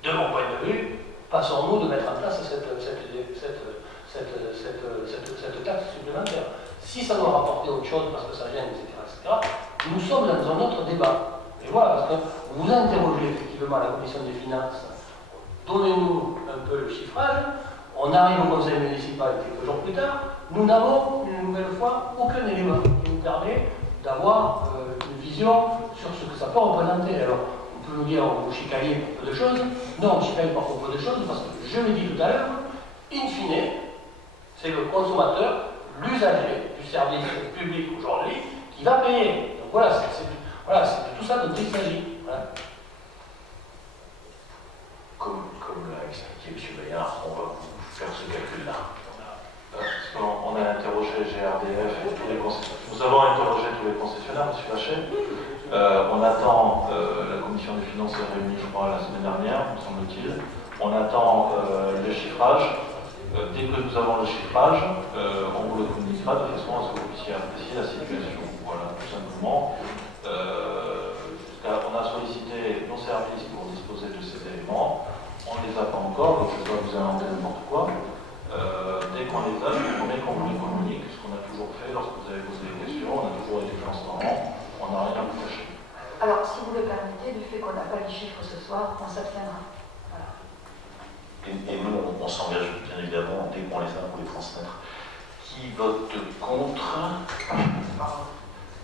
de mon point de vue, passons-nous de mettre en place cette taxe supplémentaire. Si ça doit rapporter autre chose parce que ça gêne, etc., nous sommes dans un autre débat. Et voilà, parce que vous interrogez effectivement la Commission des finances, donnez-nous un peu le chiffrage, on arrive au conseil municipal quelques jours plus tard, nous n'avons une nouvelle fois aucun élément qui nous permet d'avoir une vision sur ce que ça peut représenter. Alors, on peut nous dire, vous chicanez pour peu de choses. Non, on ne chicane pas pour peu de choses, parce que je l'ai dit tout à l'heure, in fine, c'est le consommateur, l'usager du service public aujourd'hui, qui va payer. Donc voilà, c'est de tout ça dont il s'agit. Voilà. Comme l'a expliqué M. Bayard, on va faire ce calcul-là. On a interrogé GRDF et tous les concessionnaires. Nous avons interrogé tous les concessionnaires, M. Vachet. On attend, la commission des finances est réunie, je crois, la semaine dernière, me semble-t-il. On attend le chiffrage. Dès que nous avons le chiffrage, on vous le communiquera de façon à ce que vous puissiez apprécier la situation. Voilà, tout simplement. On a sollicité nos services pour disposer de ces éléments. On ne les a pas encore, donc je ne vais pas vous inventer n'importe quoi. Dès qu'on les a, je vous promets qu'on vous les communique, ce qu'on a toujours fait lorsque vous avez posé des questions. On a toujours été transparent, on n'a rien à vous cacher. Alors, si vous le permettez, du fait qu'on n'a pas les chiffres ce soir, on s'abstiendra. Voilà. Et nous, on s'engage bien évidemment, dès qu'on les a, pour les transmettre. Qui vote contre?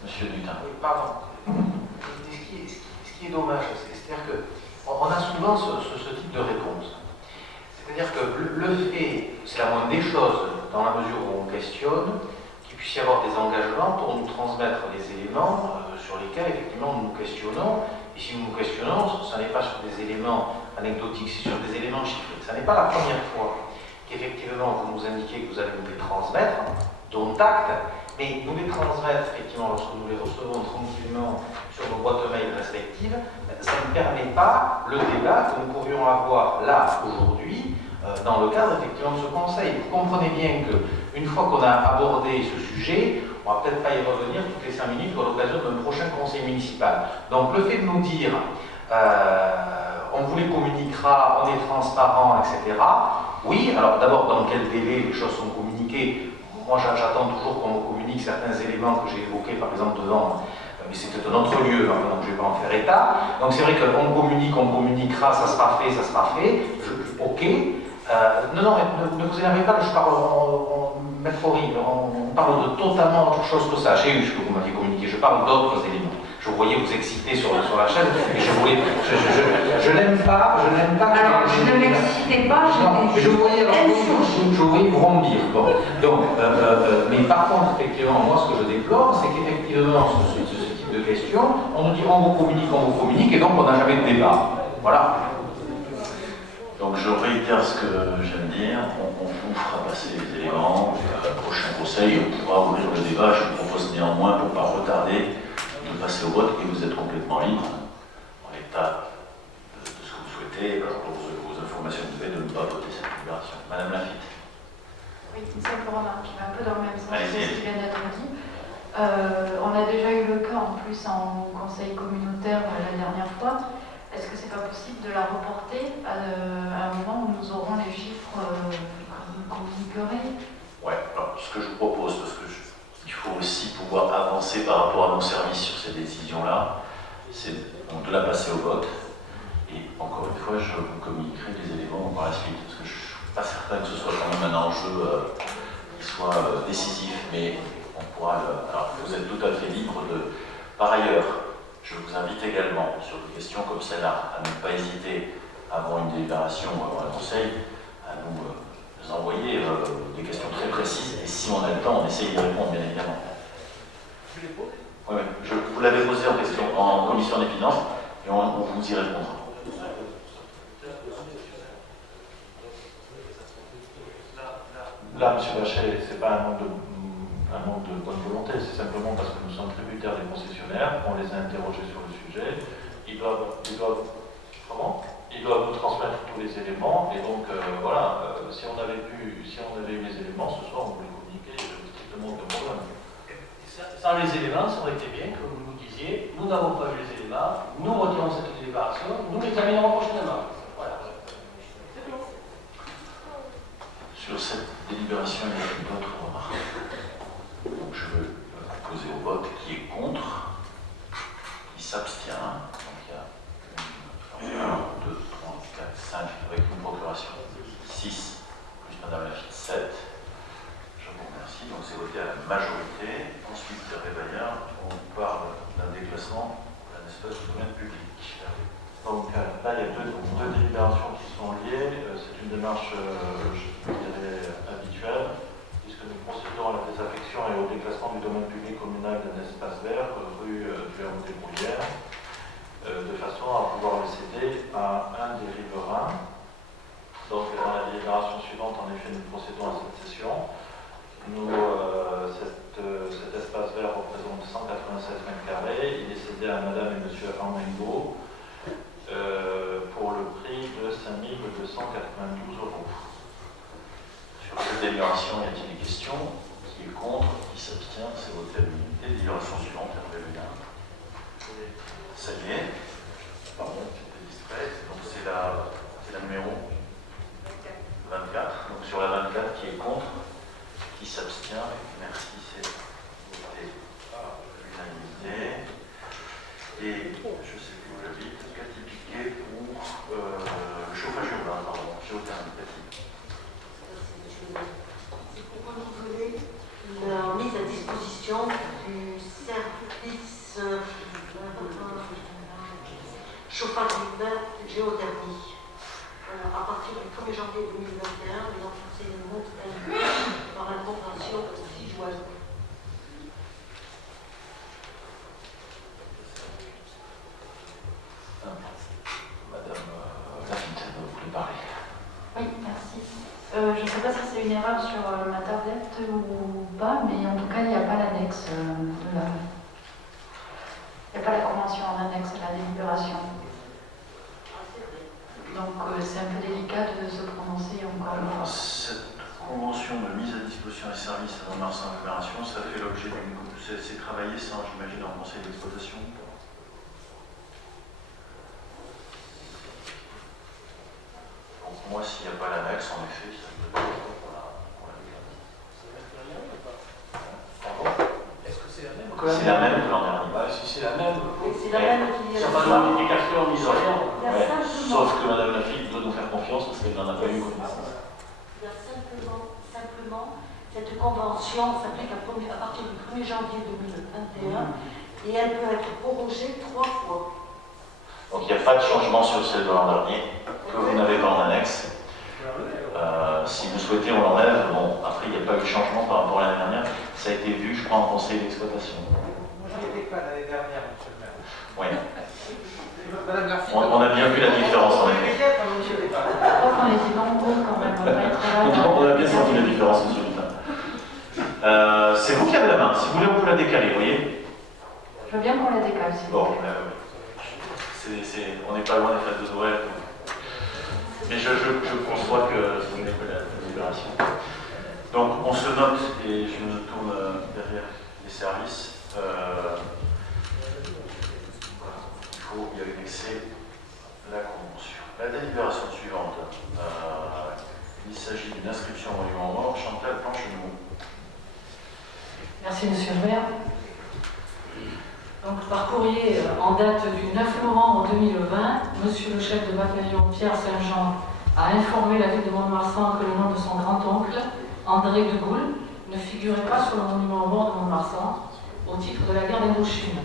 Monsieur Dutin. Oui, pardon. Ce qui est dommage, c'est-à-dire qu'on a souvent ce type de réponse. C'est-à-dire que le fait, c'est la moindre des choses, dans la mesure où on questionne, qu'il puisse y avoir des engagements pour nous transmettre les éléments sur lesquels effectivement nous nous questionnons. Et si nous nous questionnons, ce n'est pas sur des éléments anecdotiques, c'est sur des éléments chiffrés. Ce n'est pas la première fois qu'effectivement vous nous indiquez que vous allez nous les transmettre, dont acte, mais nous les transmettre effectivement lorsque nous les recevons tranquillement sur nos boîtes mail respectives, ça ne permet pas le débat que nous pourrions avoir là aujourd'hui dans le cadre effectivement de ce conseil. Vous comprenez bien qu'une fois qu'on a abordé ce sujet, on ne va peut-être pas y revenir toutes les 5 minutes à l'occasion d'un prochain conseil municipal. Donc le fait de nous dire on vous les communiquera, on est transparent, etc. Oui, alors d'abord dans quel délai les choses sont communiquées? Moi j'attends toujours qu'on me communique certains éléments que j'ai évoqués par exemple devant, mais c'était un autre lieu, donc je ne vais pas en faire état. Donc c'est vrai qu'on communique, on communiquera, ça sera fait, ok. Non, ne vous énervez pas, je parle Maître Horry, on parle de totalement autre chose que ça. J'ai eu ce que vous m'aviez communiqué, je parle d'autres éléments. Je vous voyais vous exciter sur la chaîne, et je n'aime pas. Alors, je ne m'excitais pas, je vous voyais vrombir. Bon. Donc, mais par contre, effectivement, moi, ce que je déplore, c'est qu'effectivement, ce type de questions, on nous dit on vous communique, et donc on n'a jamais de débat. Voilà. Donc je réitère ce que j'aime dire, on vous fera passer les éléments, au prochain conseil, on pourra ouvrir le débat. Je vous propose néanmoins, pour ne pas retarder, de passer au vote, et vous êtes complètement libre, en l'état de ce que vous souhaitez, pour vos informations que vous avez, de ne pas voter cette libération. Madame Lafitte. Oui, une simple remarque qui va un peu dans le même sens que Allez-y. ce qui vient d'être dit. On a déjà eu le cas en plus en conseil communautaire la dernière fois. Est-ce que c'est pas possible de la reporter à un moment où nous aurons les chiffres que vous communiquerez? Ouais, alors ce que je vous propose, parce que il faut aussi pouvoir avancer par rapport à nos services sur ces décisions-là, c'est donc de la passer au vote. Et encore une fois, je vous communiquerai des éléments par la suite, parce que je ne suis pas certain que ce soit quand même un enjeu qui soit décisif, mais on pourra alors vous êtes tout à fait libre de. Par ailleurs, je vous invite également, sur des questions comme celle-là, à ne pas hésiter, avant une délibération ou avant un conseil, à nous envoyer des questions très précises, et si on a le temps, on essaye d'y répondre, bien évidemment. Oui, vous l'avez posé en question en commission des finances, et on vous y répondra. Là, M. Vachet, ce n'est pas un manque de bonne volonté, c'est simplement parce que nous sommes tributaires des concessionnaires, on les a interrogés sur le sujet, ils doivent nous transmettre tous les éléments, et donc voilà, si on avait eu les éléments, ce soir on vous les communiquait, il n'y avait strictement aucun problème. Sans les éléments, ça aurait été bien que vous nous disiez, nous n'avons pas eu les éléments, nous retirons cette délibération, nous l'examinerons prochainement. Voilà. C'est tout. cette délibération, il y a d'autres remarques. Donc je veux poser au vote qui est contre, qui s'abstient. Donc il y a 1, 2, 3, 4, 5 avec une procuration, 6, plus Madame Lafitte, 7. Je vous remercie. Donc c'est voté à la majorité. Ensuite, Réveillard, on parle d'un déclassement d'un espace du domaine public. Donc là, il y a deux délibérations qui sont liées. C'est une démarche, je dirais, habituelle, puisque nous procédons à la désaffection et au déclassement du domaine public communal d'un espace vert, rue du Herbe des Bruyères, de façon à pouvoir le céder à un des riverains. Donc dans la délibération suivante, en effet, nous procédons à cette session. Cet espace vert représente 187 mètres carrés. Il est cédé à Madame et Monsieur Armengo pour le prix de 5 292 €. Sur cette délibération, y a-t-il des questions? Qui est contre? Qui s'abstient? C'est voté à l'unité. Délibération suivante, Hervé Lévin. Ça y est. Pardon, j'étais distrait. Donc c'est la numéro 24. Donc sur la 24, qui est contre? Qui s'abstient? Merci, c'est voté à l'unanimité. Et je sais plus où j'habite, Cathy Piquet pour le chauffage urbain, pardon, géothermie. Cathy. C'est pour renouveler la mise à disposition du service chauffage urbain géothermie. À partir du 1er janvier 2021, les enseignements par la convention 6 juin. Madame Lafitte, vous voulez parler? Oui, merci. Je ne sais pas si c'est une erreur sur ma tablette ou pas, mais en tout cas, il n'y a pas l'annexe de la... Il n'y a pas la convention en annexe à la délibération. Donc c'est un peu délicat de se prononcer encore une fois. Cette convention de mise à disposition des services à Mont-de-Marsan Agglomération, ça fait l'objet d'une... C'est travaillé sans, j'imagine, en conseil d'exploitation. Donc moi, s'il n'y a pas l'annexe, en effet, ça peut être pour la déclaration. Pardon? Est-ce que c'est la même? C'est la même que l'an dernier. Bah, si c'est la même, C'est la même qui il n'y a pas de modification mise en œuvre. Ouais, sauf que Madame Lafitte doit nous faire confiance parce qu'elle n'en a pas eu connaissance. Il y a simplement, cette convention s'applique à partir du 1er janvier 2021 et elle peut être prorogée 3 fois. Donc il n'y a pas de changement sur celle de l'an dernier, que vous n'avez pas en annexe. Si vous souhaitez, on l'enlève. Bon, après, il n'y a pas eu de changement par rapport à l'année dernière. Ça a été vu, je crois, en conseil d'exploitation. Moi, je n'étais pas l'année dernière, monsieur le maire. Oui. Madame Lafitte. On a bien vu la différence, en effet. Je crois qu'on était nombreux quand même à pas être là. On a bien senti la différence, monsieur Lutin. C'est vous qui avez la main. Si vous voulez, on peut la décaler, vous voyez? Je veux bien qu'on la décale, s'il vous Bon, plaît. on n'est pas loin des fêtes de Noël. Mais je conçois que ce n'est que la libération. Donc, on se note, et je me tourne derrière les services. Il faut y annexer la convention. La délibération suivante, il s'agit d'une inscription au monument mort. Chantal Planchenou. Merci, monsieur le maire. Donc, par courrier en date du 9 novembre 2020, monsieur le chef de bataillon Pierre Saint-Jean a informé la ville de Mont-de-Marsan que le nom de son grand-oncle, André de Gaulle, ne figurait pas sur le monument aux morts de Mont-de-Marsan au titre de la guerre d'Indochine.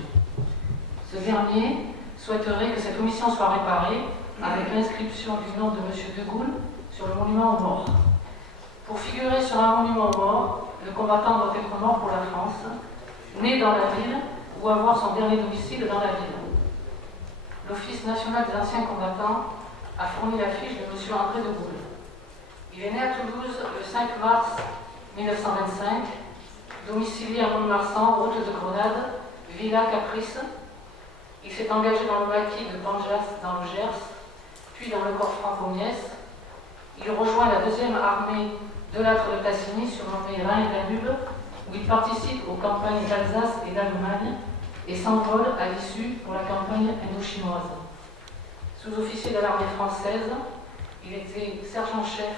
Ce dernier souhaiterait que cette omission soit réparée avec l'inscription du nom de monsieur de Gaulle sur le monument aux morts. Pour figurer sur un monument aux morts, le combattant doit être mort pour la France, né dans la ville ou avoir son dernier domicile dans la ville. L'Office national des anciens combattants a fourni la fiche de M. André de Gaulle. Il est né à Toulouse le 5 mars 1925, domicilié à Mont-de-Marsan, route de Grenade, Villa Caprice. Il s'est engagé dans le maquis de Panjas dans le Gers, puis dans le corps franc-commiès. Il rejoint la 2e armée de l'âtre de Tassigny, surnommée Rhin et Danube, où il participe aux campagnes d'Alsace et d'Allemagne et s'envole à l'issue pour la campagne indo-chinoise. Sous-officier de l'armée française, il était sergent-chef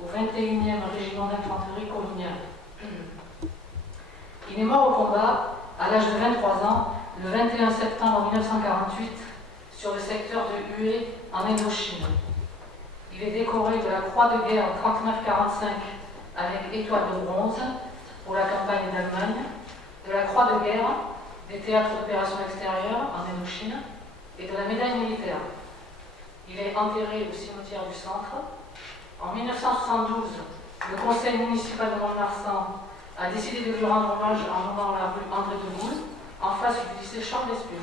au 21e régiment d'infanterie coloniale. Il est mort au combat à l'âge de 23 ans le 21 septembre 1948 sur le secteur de Hue en Indochine. Il est décoré de la Croix de guerre 39-45 avec étoile de bronze pour la campagne d'Allemagne, de la Croix de guerre des théâtres d'opérations extérieures en Indochine et de la médaille militaire. Il est enterré au cimetière du Centre. En 1972, le conseil municipal de Mont-de-Marsan a décidé de lui rendre hommage en nommant la rue André de Gaulle en face du lycée Charles d'Espée.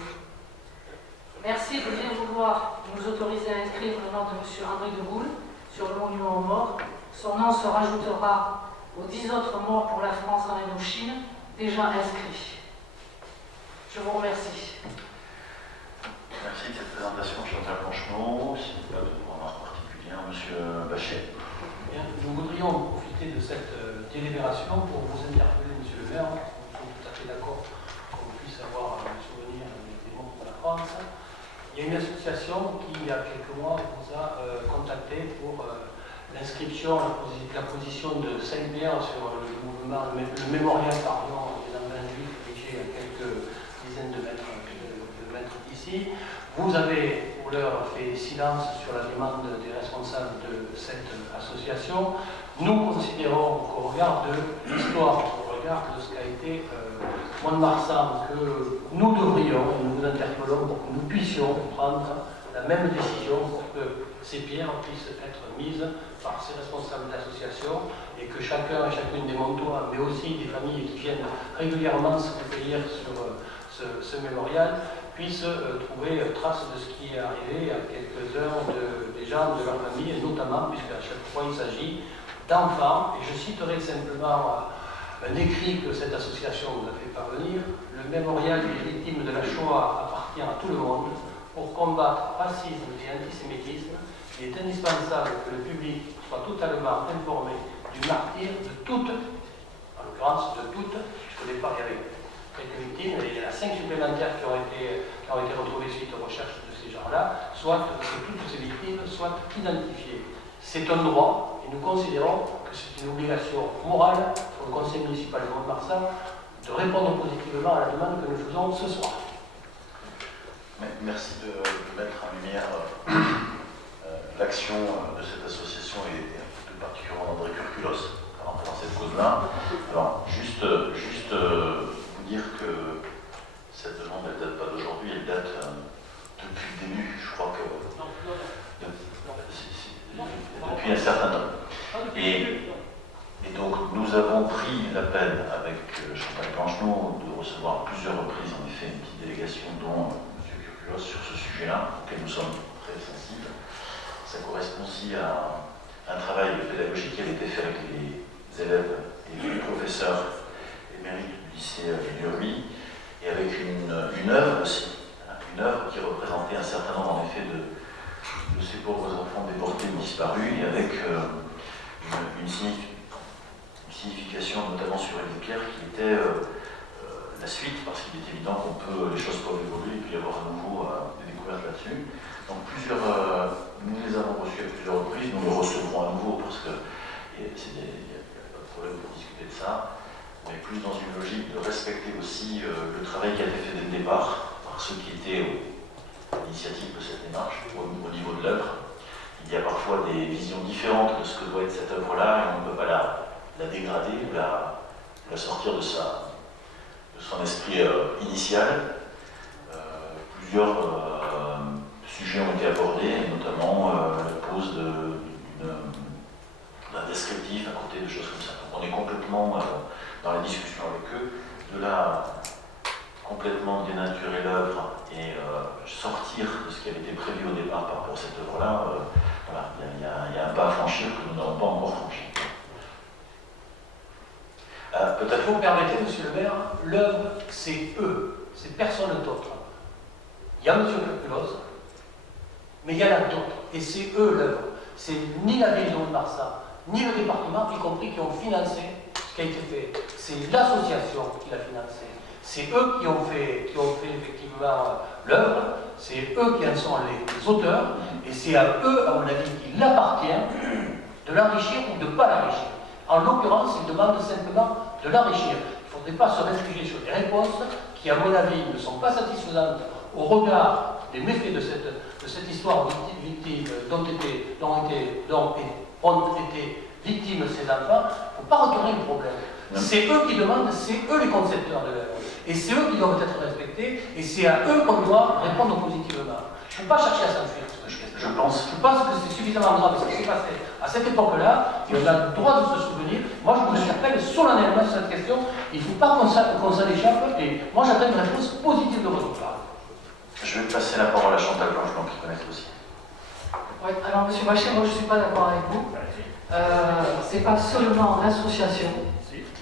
Merci de bien vouloir nous autoriser à inscrire le nom de M. André de Gaulle sur le monument aux morts. Son nom se rajoutera aux 10 autres morts pour la France en Indochine déjà inscrits. Je vous remercie. Merci de cette présentation, Chantal Blancheneau. S'il n'y a pas de remarques particulières, M. Bachet. Bien, nous voudrions profiter de cette délibération pour vous interpeller, M. le maire. Nous sommes tout à fait d'accord qu'on puisse avoir un souvenir des morts de la France. Il y a une association qui, il y a quelques mois, vous a contacté pour l'inscription, la position de Saint-Pierre sur le mouvement, le mémorial des enfants juifs érigé à quelques dizaines de mètres d'ici. Vous avez, pour l'heure, fait silence sur la demande des responsables de cette association. Nous considérons qu'au regard de l'histoire, au regard de ce qu'a été Mont-de-Marsan, que nous devrions, et nous vous interpellons pour que nous puissions prendre la même décision pour que ces pierres puissent être mises par ces responsables d'association et que chacun et chacune des Montois, mais aussi des familles qui viennent régulièrement se recueillir sur ce mémorial, puissent trouver trace de ce qui est arrivé à quelques heures des gens de leur famille, et notamment, puisqu'à chaque fois il s'agit d'enfants, et je citerai simplement un écrit que cette association nous a fait parvenir. Le mémorial des victimes de la Shoah appartient à tout le monde. Pour combattre racisme et antisémitisme, il est indispensable que le public soit totalement informé du martyre de toutes, en l'occurrence de toutes, puisqu'au départ il y avait quelques victimes, et il y en a 5 supplémentaires qui ont été retrouvées suite aux recherches de ces gens-là, soit que toutes ces victimes soient identifiées. C'est un droit, et nous considérons que c'est une obligation morale pour le conseil municipal de Mont-de-Marsan de répondre positivement à la demande que nous faisons ce soir. Merci de mettre en lumière l'action de cette association et tout particulièrement d'André Curculos dans cette cause-là. Alors, juste vous dire que cette demande, elle ne date pas d'aujourd'hui, elle date depuis le début, je crois que depuis un certain temps. Et donc, nous avons pris la peine avec Chantal Blancheneau de recevoir à plusieurs reprises, en effet, une petite délégation dont sur ce sujet-là, auquel nous sommes très sensibles. Ça correspond aussi à un travail pédagogique qui avait été fait avec les élèves et les professeurs émérites du lycée Lurby, et avec une œuvre aussi, une œuvre qui représentait un certain nombre en effet de ces pauvres enfants déportés ou disparus, et avec une signification notamment sur Édith Pierre qui était la suite, parce qu'il est évident les choses peuvent évoluer, il peut y avoir à nouveau des découvertes là-dessus. Donc nous les avons reçus à plusieurs reprises, nous les recevrons à nouveau parce qu'il n'y a pas de problème pour discuter de ça, mais plus dans une logique de respecter aussi le travail qui a été fait dès le départ par ceux qui étaient à l'initiative de cette démarche au niveau de l'œuvre. Il y a parfois des visions différentes de ce que doit être cette œuvre-là et on ne peut pas la dégrader ou la sortir de son esprit initial. Plusieurs sujets ont été abordés, notamment la pose d'un descriptif à côté de choses comme ça. Donc on est complètement dans la discussion avec eux, de là complètement dénaturer l'œuvre et sortir de ce qui avait été prévu au départ par rapport à cette œuvre-là. Voilà, il y a un pas à franchir que nous n'avons pas encore franchi. Peut-être vous me permettez, monsieur le maire, l'œuvre, c'est eux, c'est personne d'autre. Il y a monsieur Curculos, mais il y en a d'autres, et c'est eux l'œuvre. C'est ni la ville de Mont-de-Marsan, ni le département, y compris, qui ont financé ce qui a été fait. C'est l'association qui l'a financé. C'est eux qui ont fait effectivement l'œuvre, c'est eux qui en sont les auteurs, et c'est à eux, à mon avis, qu'il appartient de l'enrichir ou de ne pas l'enrichir. En l'occurrence, il demande simplement de l'enrichir. Il ne faudrait pas se réfugier sur des réponses qui, à mon avis, ne sont pas satisfaisantes au regard des méfaits de cette histoire victime dont ont été victimes ces enfants. Il ne faut pas retourner le problème. C'est eux qui demandent, c'est eux les concepteurs de l'œuvre. Et c'est eux qui doivent être respectés, et c'est à eux qu'on doit répondre positivement. Il ne faut pas chercher à s'enfuir. Je pense que c'est suffisamment grave ce qui s'est passé à cette époque-là, et on a le droit de se souvenir. Moi, je me rappelle solennellement sur cette question, il ne faut pas qu'on s'en échappe, et moi, j'attends une réponse positive de votre part. Je vais passer la parole à Chantal Blancheblanc, qui connaît aussi. Oui, alors, M. Bachet, moi, je ne suis pas d'accord avec vous. Ce n'est pas seulement l'association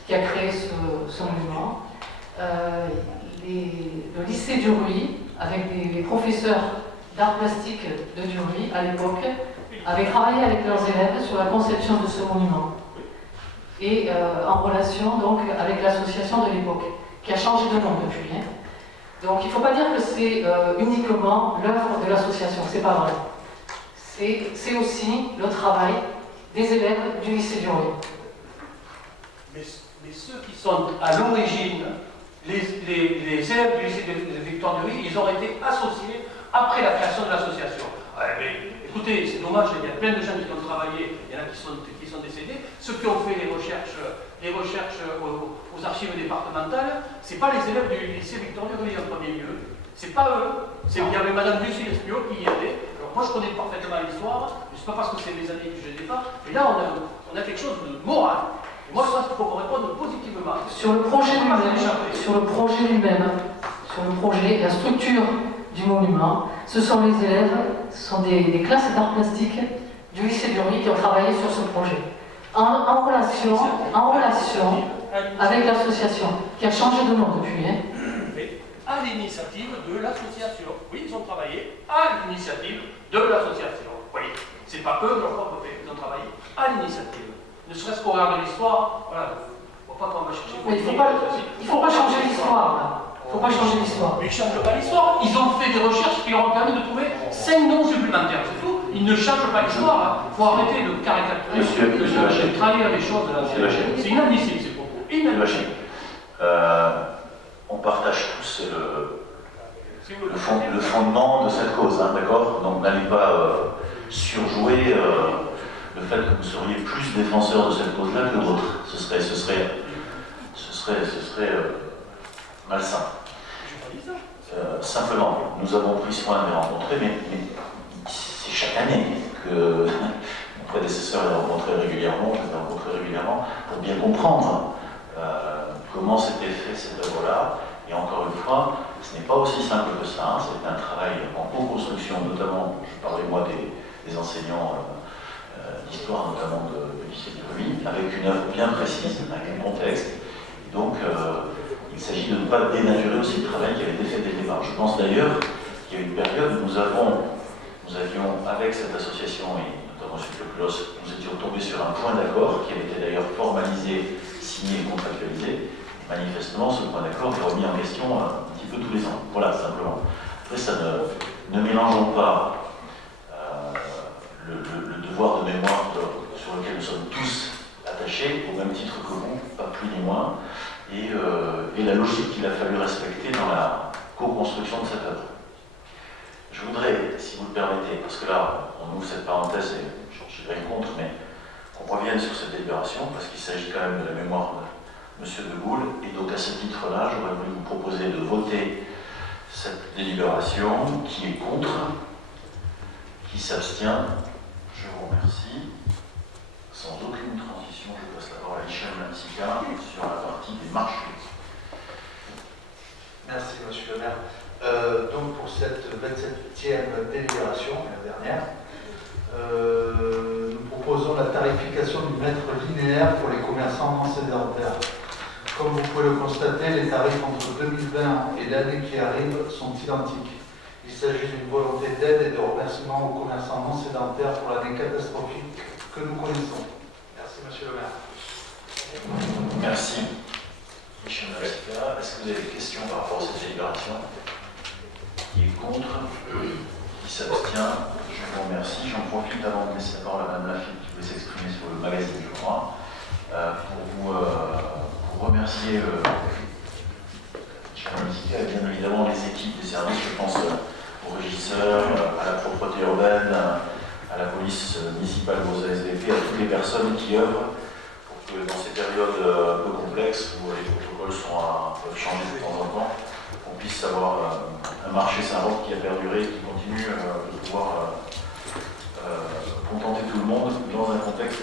qui a créé ce monument. Le lycée du Ruy, avec les professeurs d'art plastique de Duruy à l'époque, avaient travaillé avec leurs élèves sur la conception de ce monument. Et en relation donc avec l'association de l'époque, qui a changé de nom depuis. Hein. Donc il ne faut pas dire que c'est uniquement l'œuvre de l'association, c'est pas vrai. C'est aussi le travail des élèves du lycée du Ruy. Mais ceux qui sont à l'origine, les élèves du lycée de Victor Duruy, ils ont été associés après la création de l'association. Mais écoutez, c'est dommage, il y a plein de gens qui ont travaillé, il y en a qui sont décédés. Ceux qui ont fait les recherches aux archives départementales, ce n'est pas les élèves du lycée Victor Duruy en premier lieu. C'est pas eux. Il y avait Madame Bussy-Espio qui y allait. Alors moi je connais parfaitement l'histoire, mais ce n'est pas parce que c'est mes amis que je ne l'ai pas. Mais là on a quelque chose de moral. Et moi je pense qu'il faut qu'on réponde positivement. Sur le projet lui-même, la structure du monument, ce sont les élèves, ce sont des classes d'art plastique du lycée du Ruy qui ont travaillé sur ce projet. En relation avec l'association, qui a changé de nom depuis. Hein. À l'initiative de l'association. Oui, ils ont travaillé à l'initiative de l'association. Oui, c'est pas eux leur propre fait, ils ont travaillé à l'initiative. Ne serait-ce qu'au regard de l'histoire, voilà, on va pas qu'on va chercher. Mais il faut pas changer l'histoire. Il ne faut pas changer l'histoire. Mais ils ne changent pas l'histoire. Ils ont fait des recherches qui leur ont permis de trouver 5 noms supplémentaires, c'est tout. Ils ne changent pas l'histoire. Il faut arrêter de caricaturer, de trahir les choses de la société. C'est inadmissible ces propos. Inadmissible. On partage tous le fondement de cette cause, hein, d'accord? Donc n'allez pas surjouer le fait que vous seriez plus défenseur de cette cause-là que d'autres. Ce serait malsain. Simplement, nous avons pris soin de les rencontrer, mais c'est chaque année que mon prédécesseur les rencontrait régulièrement, je les ai rencontrés régulièrement, pour bien comprendre comment s'était fait cette œuvre-là. Et encore une fois, ce n'est pas aussi simple que ça, hein. C'est un travail en co-construction, notamment, je parlais moi des enseignants d'histoire, notamment du lycée du Ruy, avec une œuvre bien précise, avec un contexte. Et donc, il s'agit de ne pas dénaturer aussi le travail qui avait été fait dès le départ. Je pense d'ailleurs qu'il y a une période où nous avions, avec cette association, et notamment M. Plolos, nous étions tombés sur un point d'accord qui avait été d'ailleurs formalisé, signé et contractualisé. Manifestement, ce point d'accord est remis en question un petit peu tous les ans. Voilà, simplement. Après, ça ne mélangeons pas le devoir de mémoire sur lequel nous sommes tous attachés, au même titre que vous, pas plus ni moins, et la logique qu'il a fallu respecter dans la co-construction de cette œuvre. Je voudrais, si vous le permettez, parce que là, on ouvre cette parenthèse et je n'ai rien contre, mais qu'on revienne sur cette délibération, parce qu'il s'agit quand même de la mémoire de M. de Gaulle, et donc à ce titre-là, j'aurais voulu vous proposer de voter cette délibération. Qui est contre? Qui s'abstient? Je vous remercie. Sans aucune transition, je passe la parole à Michel Mansika sur la partie des marchés. Merci, monsieur le maire. Donc pour cette 27e délibération, la dernière, nous proposons la tarification du mètre linéaire pour les commerçants non sédentaires. Comme vous pouvez le constater, les tarifs entre 2020 et l'année qui arrive sont identiques. Il s'agit d'une volonté d'aide et de remerciement aux commerçants non sédentaires pour l'année catastrophique que nous connaissons. Merci, monsieur le maire. Merci. Michel Mansika, est-ce que vous avez des questions par rapport à cette délibération? Qui est contre? Qui s'abstient? Je vous remercie. J'en profite avant de laisser la parole à Mme Lafitte qui voulait s'exprimer sur municipales, aux ASVP, à toutes les personnes qui œuvrent pour que dans ces périodes un peu complexes où les protocoles peuvent changer de temps en temps, on puisse avoir un marché Saint-Roch qui a perduré et qui continue de pouvoir contenter tout le monde dans un contexte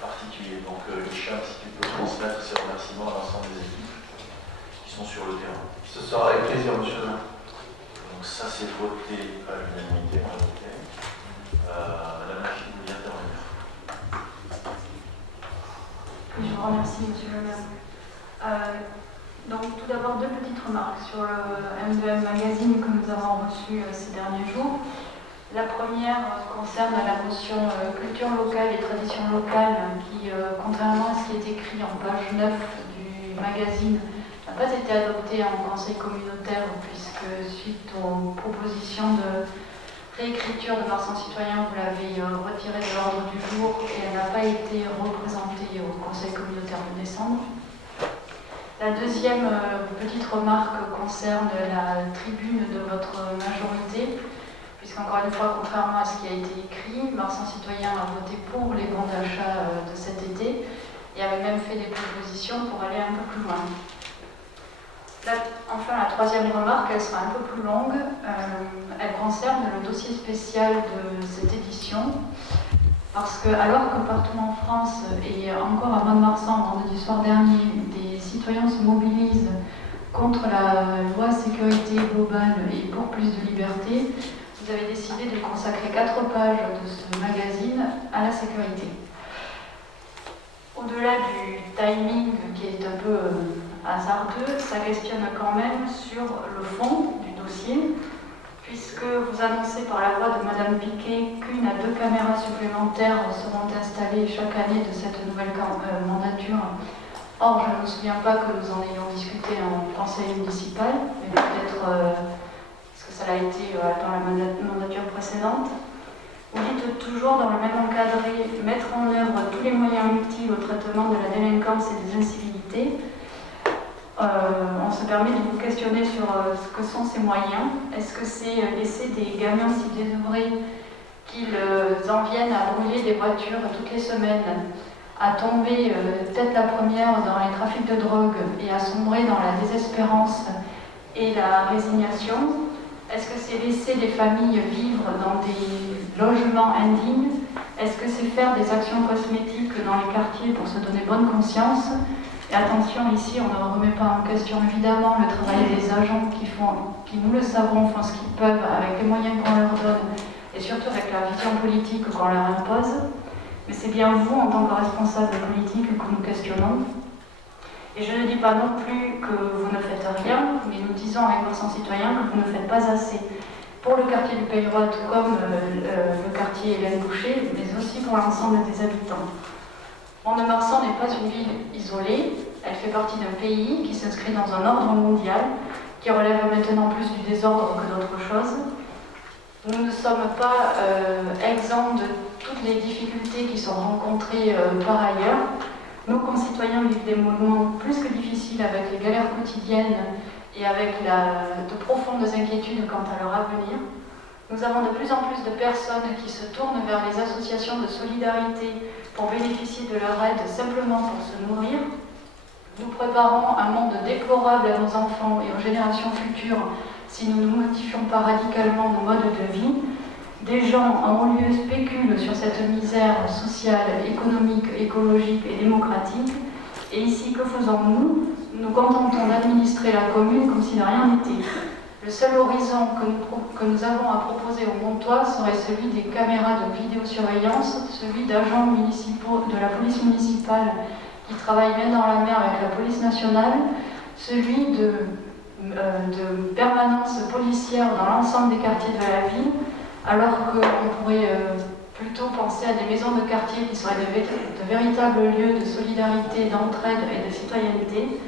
particulier. Donc Richard, si tu peux transmettre ces remerciements à l'ensemble des équipes qui sont sur le terrain. Ce sera avec plaisir, monsieur le maire. Donc ça c'est voté à l'unanimité. Madame la Chine, vous voulez intervenir? Je vous remercie, monsieur le maire. Donc tout d'abord deux petites remarques sur le M2M Magazine que nous avons reçu ces derniers jours. La première concerne la notion culture locale et tradition locale qui, contrairement à ce qui est écrit en page 9 du magazine, n'a pas été adoptée en conseil communautaire puisque suite aux propositions de réécriture de Marsan Citoyen, vous l'avez retirée de l'ordre du jour et elle n'a pas été représentée au conseil communautaire de décembre. La deuxième petite remarque concerne la tribune de votre majorité, puisqu'encore une fois, contrairement à ce qui a été écrit, Marsan Citoyen a voté pour les bons d'achat de cet été et avait même fait des propositions pour aller un peu plus loin. Enfin, la troisième remarque, elle sera un peu plus longue. Elle concerne le dossier spécial de cette édition. Parce que, alors que partout en France et encore à Mont-de-Marsan, vendredi soir dernier, des citoyens se mobilisent contre la loi sécurité globale et pour plus de liberté, vous avez décidé de consacrer 4 pages de ce magazine à la sécurité. Au-delà du timing qui est un peu hasardeux, ça questionne quand même sur le fond du dossier, puisque vous annoncez par la voix de Madame Piquet qu'1 à 2 caméras supplémentaires seront installées chaque année de cette nouvelle mandature. Or, je ne me souviens pas que nous en ayons discuté en conseil municipal, mais peut-être parce que ça l'a été dans la mandature précédente. Vous dites toujours dans le même encadré mettre en œuvre tous les moyens utiles au traitement de la délinquance et des incivilités. On se permet de vous questionner sur ce que sont ces moyens. Est-ce que c'est laisser des gamins si désœuvrés qu'ils en viennent à brûler des voitures toutes les semaines, à tomber tête la première dans les trafics de drogue et à sombrer dans la désespérance et la résignation? Est-ce que c'est laisser les familles vivre dans des logements indignes? Est-ce que c'est faire des actions cosmétiques dans les quartiers pour se donner bonne conscience? Et attention, ici, on ne remet pas en question évidemment le travail des agents qui, nous le savons, font ce qu'ils peuvent avec les moyens qu'on leur donne et surtout avec la vision politique qu'on leur impose. Mais c'est bien vous, en tant que responsable politique, que nous questionnons. Et je ne dis pas non plus que vous ne faites rien, mais nous disons avec Marsan Citoyen que vous ne faites pas assez pour le quartier du Pays-Roth comme le quartier Hélène Boucher, mais aussi pour l'ensemble des habitants. Mont-de-Marsan n'est pas une ville isolée, elle fait partie d'un pays qui s'inscrit dans un ordre mondial, qui relève maintenant plus du désordre que d'autre chose. Nous ne sommes pas exempts de toutes les difficultés qui sont rencontrées par ailleurs. Nos concitoyens vivent des moments plus que difficiles avec les galères quotidiennes et avec de profondes inquiétudes quant à leur avenir. Nous avons de plus en plus de personnes qui se tournent vers les associations de solidarité pour bénéficier de leur aide simplement pour se nourrir. Nous préparons un monde déplorable à nos enfants et aux générations futures si nous ne modifions pas radicalement nos modes de vie. Des gens en haut lieu spéculent sur cette misère sociale, économique, écologique et démocratique. Et ici, que faisons-nous? Nous contentons d'administrer la commune comme si de rien n'était. Le seul horizon que nous avons à proposer aux Montois serait celui des caméras de vidéosurveillance, celui d'agents municipaux de la police municipale qui travaillent main dans la main avec la police nationale, celui de permanence policière dans l'ensemble des quartiers de la ville, alors qu'on pourrait plutôt penser à des maisons de quartier qui seraient de véritables lieux de solidarité, d'entraide et de citoyenneté.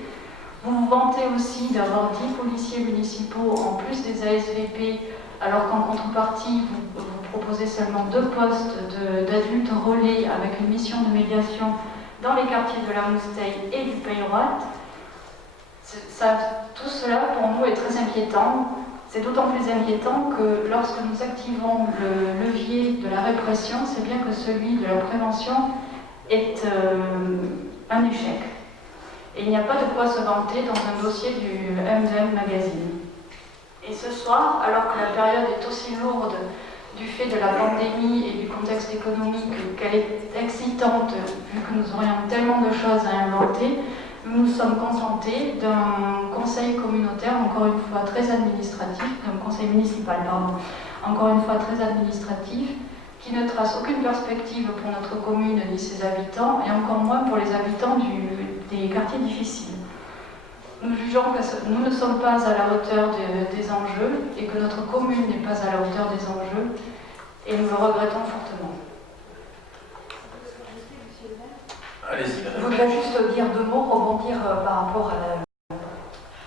Vous vous vantez aussi d'avoir 10 policiers municipaux en plus des ASVP, alors qu'en contrepartie, vous proposez seulement 2 postes d'adultes relais avec une mission de médiation dans les quartiers de la Mousteille et du Pays-Roth. Tout cela, pour nous, est très inquiétant. c'est d'autant plus inquiétant que lorsque nous activons le levier de la répression, c'est bien que celui de la prévention est un échec. Et il n'y a pas de quoi se vanter dans un dossier du M2M Magazine. Et ce soir, alors que la période est aussi lourde du fait de la pandémie et du contexte économique qu'elle est excitante, vu que nous aurions tellement de choses à inventer, nous nous sommes contentés d'un conseil communautaire, encore une fois très administratif, d'un conseil municipal, pardon, encore une fois très administratif, qui ne trace aucune perspective pour notre commune ni ses habitants, et encore moins pour les habitants des quartiers difficiles. Nous jugeons que nous ne sommes pas à la hauteur des enjeux et que notre commune n'est pas à la hauteur des enjeux, et nous le regrettons fortement. Allez-y, Je voudrais juste dire deux mots, rebondir par rapport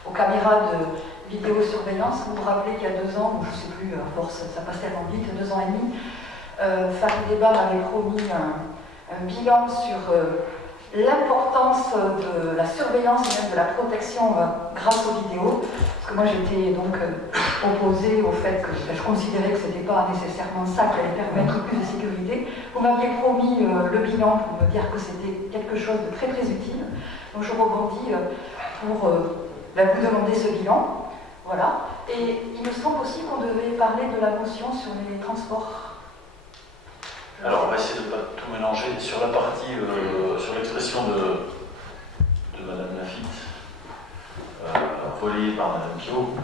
aux caméras de vidéosurveillance. Vous vous rappelez qu'il y a 2 ans, ou je ne sais plus, à force, ça passe tellement vite, 2 ans et demi, Farid Eba m'avait promis un bilan sur l'importance de la surveillance et même de la protection grâce aux vidéos. Parce que moi j'étais donc opposée au fait que je considérais que ce n'était pas nécessairement ça qui allait permettre plus de sécurité. Vous m'aviez promis le bilan pour me dire que c'était quelque chose de très très utile. Donc je rebondis pour vous demander ce bilan. Voilà. Et il me semble aussi qu'on devait parler de la motion sur les transports. Alors, on va essayer de ne pas tout mélanger. Sur la partie, sur l'expression de Madame Lafitte, relayée par Madame Pio,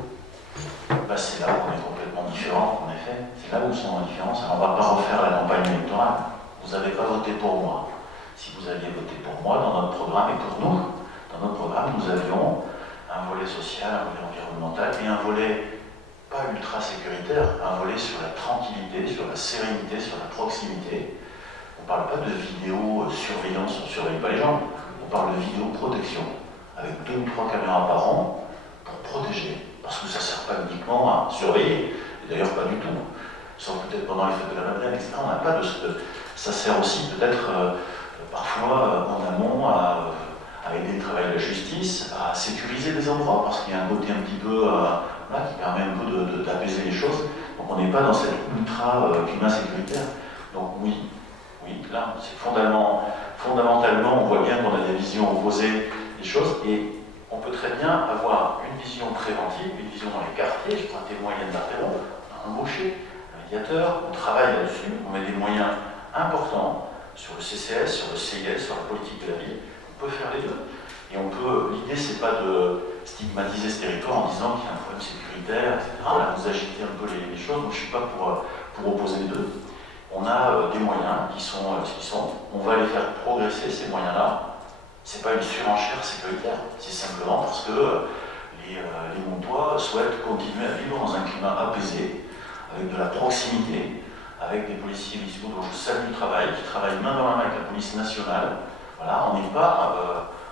c'est là où on est complètement différents, en effet. C'est là où nous sommes en différence. Alors, on ne va pas refaire la campagne électorale. Vous n'avez pas voté pour moi. Si vous aviez voté pour moi, dans notre programme, et pour nous, dans notre programme, nous avions un volet social, un volet environnemental et un volet pas ultra sécuritaire, un volet sur la tranquillité, sur la sérénité, sur la proximité. On ne parle pas de vidéo-surveillance, on ne surveille pas les gens, on parle de vidéo-protection, avec 2 ou 3 caméras par an pour protéger, parce que ça ne sert pas uniquement à surveiller, et d'ailleurs pas du tout, sauf peut-être pendant les fêtes de la Madeleine, etc. On n'a pas de... Ça sert aussi peut-être parfois en amont à aider le travail de la justice, à sécuriser des endroits, parce qu'il y a un côté un petit peu... qui permet un peu d'apaiser les choses. Donc on n'est pas dans cette ultra-climat sécuritaire. Donc oui, là, c'est fondamentalement, on voit bien qu'on a des visions opposées des choses, et on peut très bien avoir une vision préventive, une vision dans les quartiers. Je prends un témoin Yann Barthéron, on a embauché un médiateur, on travaille là-dessus, on met des moyens importants sur le CCS, sur le CIS, sur la politique de la ville. On peut faire les deux. Et on peut, l'idée c'est pas de stigmatiser ce territoire en disant qu'il y a un problème sécuritaire, etc. Là, vous agitez un peu les choses, donc je ne suis pas pour opposer les deux. On a des moyens qui sont ce qu'ils sont, on va les faire progresser ces moyens-là. C'est pas une surenchère sécuritaire, c'est simplement parce que les Montois souhaitent continuer à vivre dans un climat apaisé, avec de la proximité, avec des policiers municipaux dont je salue le travail, qui travaillent main dans la main avec la police nationale. Voilà, on n'est pas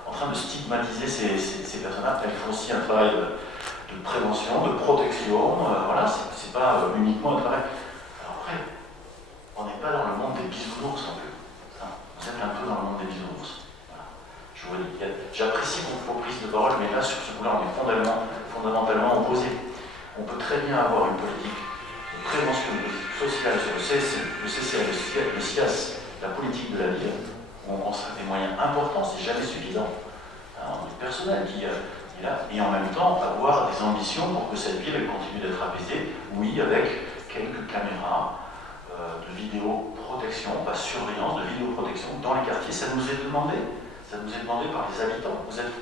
en train de stigmatiser ces personnes-là. Elles font aussi un travail de prévention, de protection. Voilà, c'est pas uniquement un travail. Alors après, on n'est pas dans le monde des bisounours non plus. Vous êtes un peu dans le monde des bisounours. Voilà. Je vous dis, j'apprécie vos prises de parole, mais là, sur ce coup-là, on est fondamentalement opposés. On peut très bien avoir une politique de prévention, une politique sociale sur le CCL, le CIAS, la politique de la ville, où on consacre des moyens importants, c'est jamais suffisant. Un personnel qui est là, et en même temps avoir des ambitions pour que cette ville elle continue d'être apaisée, oui, avec quelques caméras de vidéoprotection, pas surveillance, de vidéoprotection dans les quartiers. Ça nous est demandé par les habitants. Vous êtes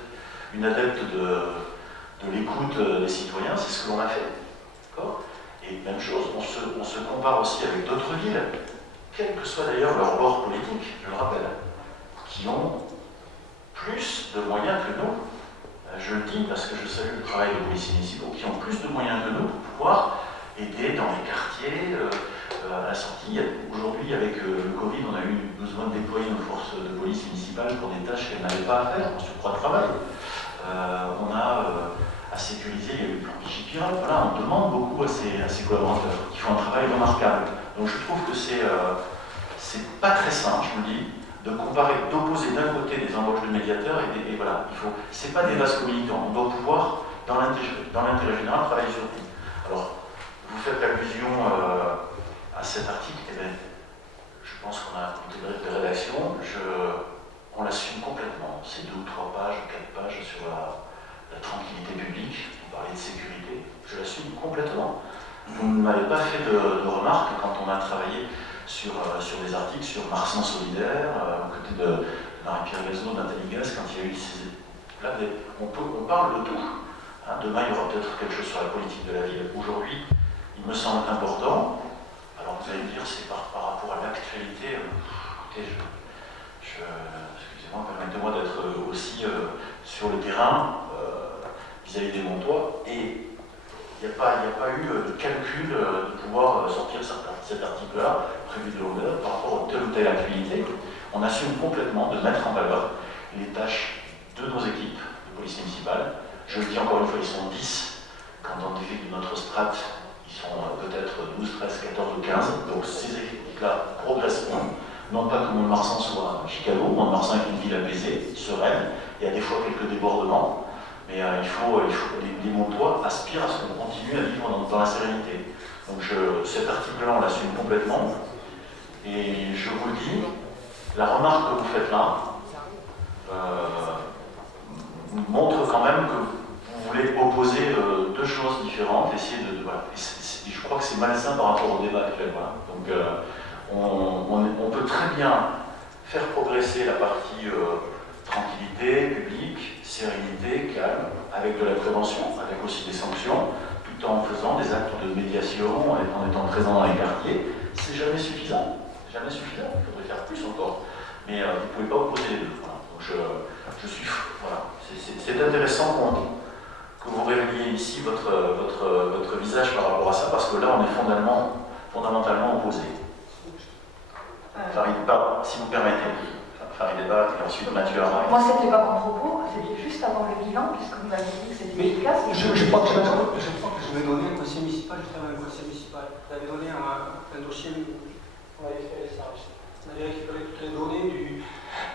une adepte de l'écoute des citoyens, c'est ce que l'on a fait. Et même chose, on se compare aussi avec d'autres villes, quel que soit d'ailleurs leur bord politique, je le rappelle, qui ont plus de moyens que nous. Je le dis parce que je salue le travail des policiers municipaux, qui ont plus de moyens que nous pour pouvoir aider dans les quartiers, à la sortie. Aujourd'hui, avec le Covid, on a eu besoin de déployer nos forces de police municipales pour des tâches qu'elles n'avaient pas à faire, en surcroît de travail. On a à sécuriser, il y a eu le plan Vigipia. Voilà, on demande beaucoup à ces collaborateurs qui font un travail remarquable. Donc je trouve que c'est pas très simple, je vous le dis, de comparer, d'opposer d'un côté des embauches de médiateurs et voilà, c'est pas des vases communicants. On doit pouvoir, dans l'intérêt général, travailler sur tout. Alors, vous faites allusion à cet article, eh bien, je pense qu'on a intégré de rédaction, on l'assume complètement, ces 2 ou 3 pages, 4 pages sur la tranquillité publique, vous parlez de sécurité, je l'assume complètement. Vous ne m'avez pas fait de remarques quand on a travaillé sur des articles sur Marsan solidaire, aux côtés de Marie-Pierre Gazot, Nathalie Gaz, quand il y a eu ces... Là, on parle de tout. Hein, demain, il y aura peut-être quelque chose sur la politique de la ville. Aujourd'hui, il me semble important. Alors, vous allez me dire, c'est par rapport à l'actualité. Écoutez, excusez-moi, permettez-moi d'être aussi sur le terrain vis-à-vis des Montois. Et il n'y a pas eu de calcul de pouvoir sortir cet article-là, prévu de l'honneur, par rapport à telle ou telle activité. On assume complètement de mettre en valeur les tâches de nos équipes de police municipale. Je le dis encore une fois, ils sont 10. Quand on défile de notre strate, ils sont peut-être 12, 13, 14 ou 15. Donc ces équipes-là progresseront. Non pas que Mont-de-Marsan soit Chicago, Mont-de-Marsan est une ville apaisée, sereine. Il y a des fois quelques débordements. Mais les Montois aspirent à ce qu'on continue à vivre dans la sérénité. Donc cet article-là, on l'assume complètement. Et je vous le dis, la remarque que vous faites là montre quand même que vous voulez opposer 2 choses différentes, essayer de voilà. Et je crois que c'est malsain par rapport au débat actuel. Voilà. Donc on peut très bien faire progresser la partie tranquillité publique, sérénité, calme, avec de la prévention, avec aussi des sanctions, tout en faisant des actes de médiation, en étant présent dans les quartiers. C'est jamais suffisant. Jamais suffisant. Il faudrait faire plus encore. Mais vous ne pouvez pas opposer les 2. Voilà. Donc je suis. Voilà. C'est intéressant que vous révéliez ici votre visage par rapport à ça, parce que là, on est fondamentalement opposés. Farid, si vous permettez. Farid Débat, et ensuite Mathieu Arnaud. Moi, c'était pas mon propos, c'était juste avant le bilan, puisque vous m'avez dit que c'était efficace. Je crois que je vais donner un conseil municipal, juste avant un conseil municipal. Vous avez donné un dossier où on avait fait les services. On avait récupéré toutes les données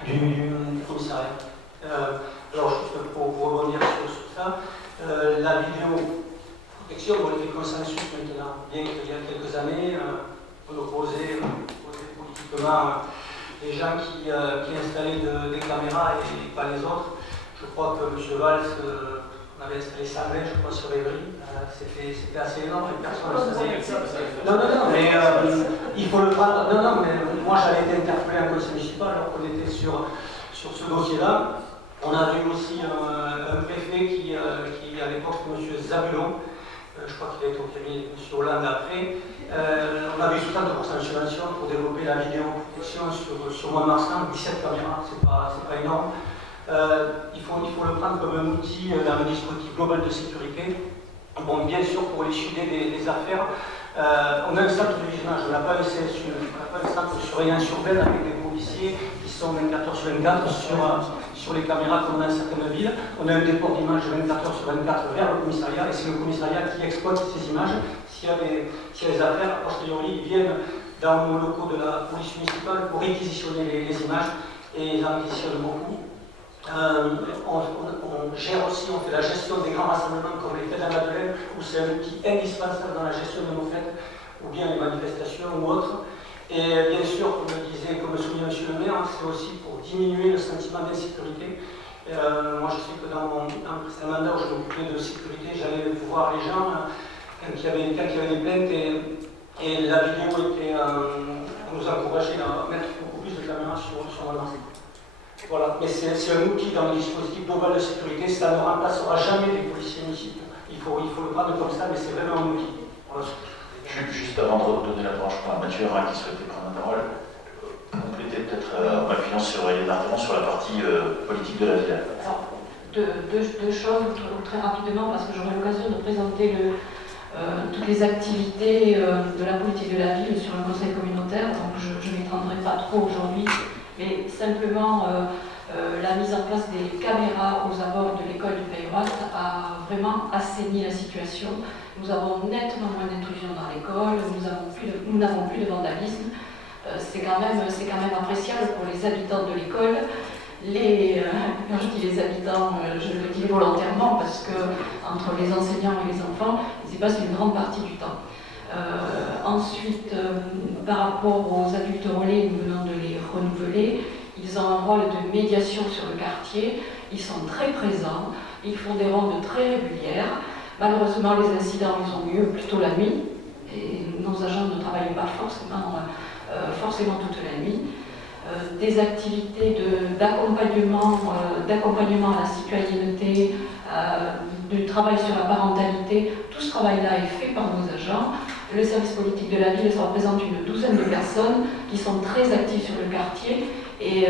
du commissariat. Alors, juste pour rebondir sur ça, la vidéo protection, on fait consensus maintenant, bien qu'il y a quelques années, on opposait politiquement les gens qui installaient des caméras et pas les autres. Je crois que M. Valls, on avait installé 120, je crois, sur les grilles. C'était assez énorme, et personne ne savait. Non, mais il faut le prendre. Non, mais moi j'avais été interpellé en conseil municipal alors qu'on était sur ce dossier-là. On a vu aussi un préfet qui à l'époque, M. Zabulon, je crois qu'il a été au cabinet de M. Hollande après. On a eu 60% de subvention pour développer la vidéoprotection sur Mont-de-Marsan, 17 caméras, c'est pas énorme. Il faut le prendre comme un outil dans le dispositif global de sécurité. Bon, bien sûr, pour élucider des affaires, on a un centre de vigilance, on n'a pas un CSU, on n'a pas un centre de surveillance urbaine avec des policiers qui sont 24 h sur 24 sur les caméras comme dans certaines villes. On a un déport d'images 24 h sur 24 vers le commissariat, et c'est le commissariat qui exploite ces images. S'il y a des affaires, a posteriori, ils viennent dans nos locaux de la police municipale pour réquisitionner les images, et ils en réquisitionnent beaucoup. On gère aussi, on fait la gestion des grands rassemblements comme les fêtes de la Madeleine, où c'est un outil indispensable dans la gestion de nos fêtes, ou bien les manifestations ou autres. Et bien sûr, comme soulignait M. le maire, c'est aussi pour diminuer le sentiment d'insécurité. Moi, je sais que dans mon précédent mandat où je m'occupais de sécurité, j'allais voir les gens quand il y avait des plaintes, et la vidéo était on nous encourageait à mettre beaucoup plus de caméras sur Mont-de-Marsan. Voilà, mais c'est un outil dans le dispositif global de sécurité, ça ne remplacera jamais les policiers municipaux. Il faut le prendre comme ça, mais c'est vraiment un outil. Voilà. Juste avant de donner la branche à Mathieu Arnaud qui souhaitait prendre la parole, compléter peut-être en appuyant sur la partie politique de la ville. Alors, deux choses très rapidement, parce que j'aurai l'occasion de présenter toutes les activités de la politique de la ville sur le conseil communautaire, donc je ne m'étendrai pas trop aujourd'hui. Mais simplement, la mise en place des caméras aux abords de l'école du Pays-Bas a vraiment assaini la situation. Nous avons nettement moins d'intrusions dans l'école, nous n'avons plus de vandalisme. C'est quand même appréciable pour les habitants de l'école. quand je dis les habitants, je le dis volontairement parce que entre les enseignants et les enfants, ils y passent une grande partie du temps. Ensuite, par rapport aux adultes relais, nous venons de les renouveler. Ils ont un rôle de médiation sur le quartier. Ils sont très présents. Ils font des rondes très régulières. Malheureusement, les incidents, ils ont lieu plutôt la nuit. Et nos agents ne travaillent pas forcément toute la nuit. Des activités d'accompagnement à la citoyenneté, du travail sur la parentalité, tout ce travail-là est fait par nos agents. Le service politique de la ville représente une douzaine de personnes qui sont très actives sur le quartier et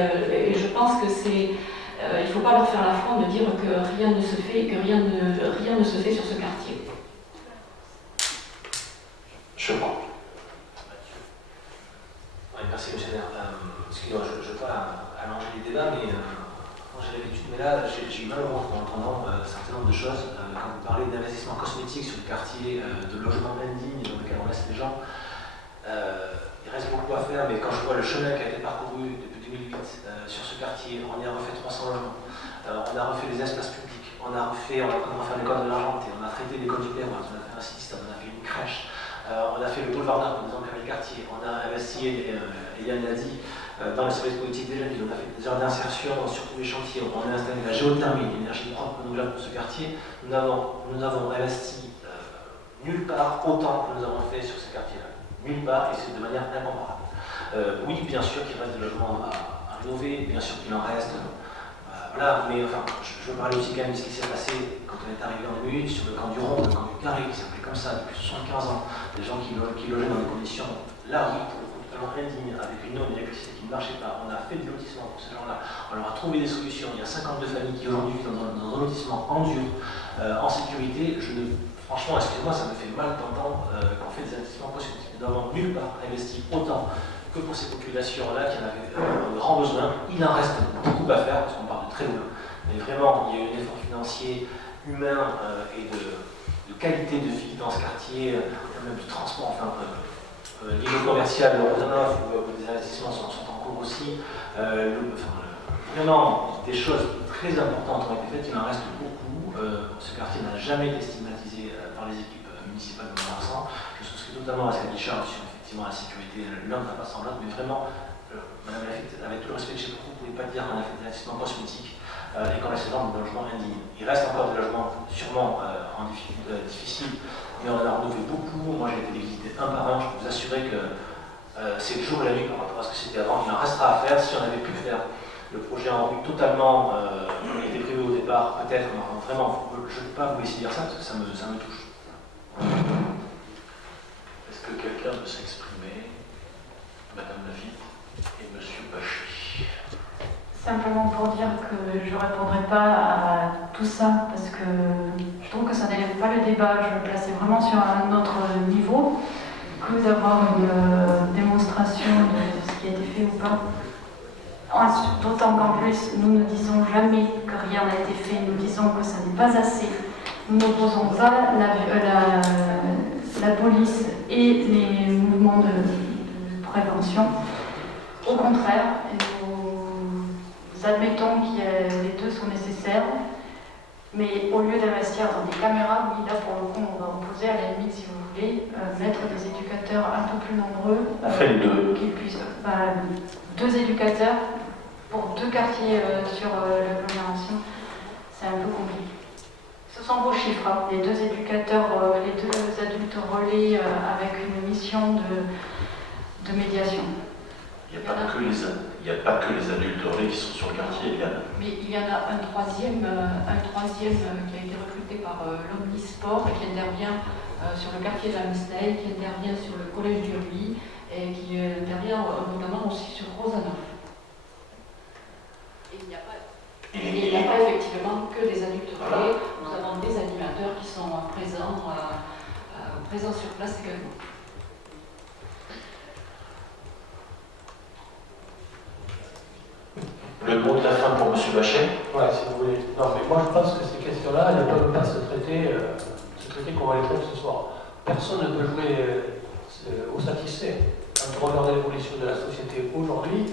je pense que il ne faut pas leur faire l'affront de dire que rien ne se fait et que rien ne se fait sur ce quartier. Je crois. Oui, merci monsieur le maire. Excusez-moi, je ne veux pas allonger les débats, mais j'ai l'habitude, mais là j'ai eu mal au ventre en entendant un certain nombre de choses. Quand vous parlez d'investissement cosmétique sur le quartier, de logement indigne dans lequel on laisse les gens, il reste beaucoup à faire, mais quand je vois le chemin qui a été parcouru depuis 2008 sur ce quartier, on y a refait 300 logements, on a refait les espaces publics, on a refaire l'école de l'Argenté, on a traité l'école du Pérou, on a fait un système, on a fait une crèche, on a fait le boulevard d'Arc, on a fait le quartier, on a investi, Yann l'a dit, dans le service politique des jeunes, on a fait des heures d'insertion sur tous les chantiers, on a installé la géothermie, l'énergie propre renouvelable pour ce quartier. Nous avons investi nulle part autant que nous avons fait sur ces quartiers-là. Nulle part, et c'est de manière incomparable. Oui, bien sûr qu'il reste des logements à rénover, bien sûr qu'il en reste. Voilà, mais enfin, je veux parler aussi quand même de ce qui s'est passé quand on est arrivé en 2008 sur le camp du Rond, le camp du Carré, qui s'appelait comme ça depuis 75 ans. Des gens qui logeaient dans des conditions, là oui, pour le coup, totalement indignes, avec une eau et une électricité qui ne marchait pas. On a fait des lotissements pour ces gens-là. On leur a trouvé des solutions. Il y a 52 familles qui aujourd'hui vivent dans un lotissement en dur, en sécurité. Franchement, excusez-moi, ça me fait mal d'entendre qu'on fait des investissements cosmétiques. Nous n'avons nulle part investi autant que pour ces populations-là qui en avaient un grand besoin. Il en reste beaucoup à faire, parce qu'on parle de très loin. Mais vraiment, il y a eu un effort financier, humain et de qualité de vie dans ce quartier, même de transport, enfin, l'îlot commercial de Rosanov, où des investissements sont en cours aussi. Vraiment, des choses très importantes ont été faites, il en reste beaucoup. Ce quartier n'a jamais été stigmatisé par les équipes municipales de Mont-Marsan. Je souscris totalement à ce qu'a dit Charles sur effectivement la sécurité, l'un n'a pas sans l'autre, mais vraiment, Madame Lafitte, avec tout le respect que j'ai pour vous, vous ne pouvez pas dire qu'on a fait des investissements cosmétiques et qu'on laisse les gens dans des logements indignes. Il reste encore des logements sûrement en difficiles, mais on en a renouvelé beaucoup. Moi j'ai été les visiter un par un, je peux vous assurer que c'est le jour et la nuit par rapport à ce que c'était avant. Il en restera à faire si on avait pu faire le projet en rue totalement qui était prévu au départ, peut-être, mais vraiment, je ne peux pas vous laisser dire ça parce que ça me touche. Est-ce que quelqu'un veut s'exprimer? Madame Lafitte et Monsieur Bachy. Simplement pour dire que je ne répondrai pas à tout ça parce que je trouve que ça n'élève pas le débat. Je le plaçais vraiment sur un autre niveau que d'avoir une démonstration de ce qui a été fait ou pas. D'autant qu'en plus, nous ne disons jamais que rien n'a été fait, nous disons que ça n'est pas assez. Nous n'opposons pas la police et les mouvements de prévention. Au contraire, nous admettons que les deux sont nécessaires, mais au lieu d'investir dans des caméras, oui, là pour le coup, on va opposer à la limite, si vous voulez, mettre des éducateurs un peu plus nombreux. Fait les deux. Qui puissent, deux éducateurs pour deux quartiers sur l'agglomération, c'est un peu compliqué. Ce sont vos chiffres, hein. Les deux éducateurs, les deux adultes relais avec une mission de médiation. Il n'y a pas que les adultes relais qui sont sur le quartier, Eliane. Mais il y en a un troisième qui a été recruté par l'Omnisport et qui intervient sur le quartier d'Amstel, qui intervient sur le collège du Ruy et qui intervient notamment aussi sur Rosanov. Et il n'y a pas effectivement que des adultes relais, nous avons des animateurs qui sont présents sur place également. Le mot de la fin pour M. Bachet. Oui, si vous voulez. Non, mais moi je pense que ces questions-là, elles ne peuvent pas se traiter comme on les traite ce soir. Personne ne peut jouer au satisfait. Quand on regarde l'évolution de la société aujourd'hui,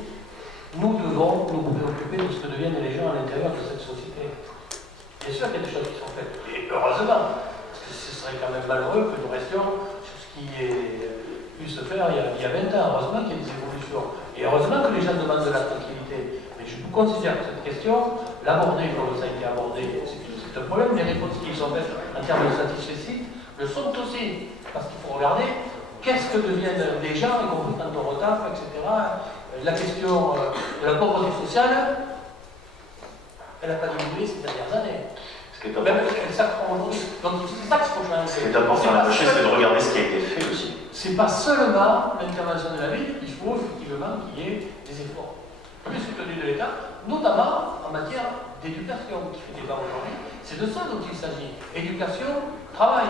nous devons nous préoccuper de ce que deviennent les gens à l'intérieur de cette société. Bien sûr qu'il y a des choses qui sont faites, et heureusement, parce que ce serait quand même malheureux que nous restions sur ce qui est pu se faire il y a 20 ans. Heureusement qu'il y a des évolutions, et heureusement que les gens demandent de la tranquillité. Mais je considère que cette question, l'aborder comme ça a été abordé, c'est un problème. Les réponses qui sont faites en termes de satisfecit le sont aussi, parce qu'il faut regarder qu'est-ce que deviennent les gens, y compris quand on retape, etc. La question de la pauvreté sociale, elle n'a pas diminué ces dernières années. Même elle s'accroît aujourd'hui. Donc c'est ça qu'il faut changer. Ce qui est important à l'approcher, c'est de regarder ce qui a été fait aussi. C'est pas seulement l'intervention de la ville, il faut effectivement qu'il y ait des efforts plus soutenus de l'État, notamment en matière d'éducation qui fait débat aujourd'hui. C'est de ça dont il s'agit. Éducation, travail.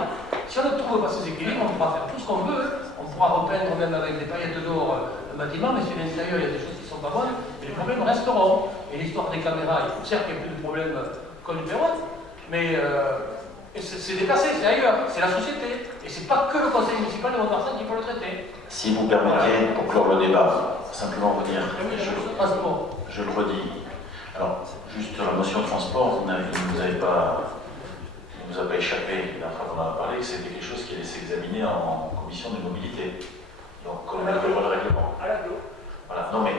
Si on ne trouve pas ces équilibres, on pourra faire tout ce qu'on veut. On pourra repeindre même avec des paillettes d'or un bâtiment, mais si à l'intérieur il y a des choses qui ne sont pas bonnes, les problèmes resteront. Et l'histoire des caméras, certes il n'y a plus de problème comme numéro 1, mais c'est dépassé, c'est ailleurs, c'est la société. Et c'est pas que le conseil municipal de Mont-de-Marsan qui peut le traiter. Si vous permettez, pour clore le débat, simplement vous dire, je le redis. Alors, juste sur la notion de transport, il ne vous a pas échappé, la fois qu'on en a parlé, que c'était quelque chose qui allait s'examiner en commission de mobilité. Donc, comme le règlement. Voilà, non mais,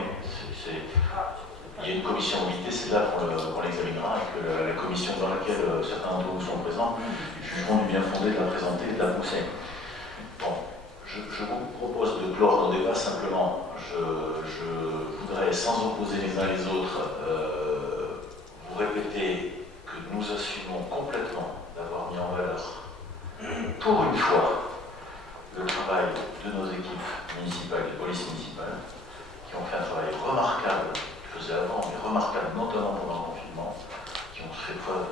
il y a une commission mobilité, c'est là qu'on l'examinera, et que la commission dans laquelle certains d'entre vous sont présents jugeront du bien fondé de la présenter et de la pousser. Bon, je vous propose de clore nos débats simplement. Je voudrais, sans opposer les uns les autres, vous répéter que nous assumons complètement d'avoir mis en valeur, pour une fois, le travail de nos équipes municipales et de police municipale, qui ont fait un travail remarquable, qu'ils faisaient avant, mais remarquable notamment pendant le confinement, qui ont fait preuve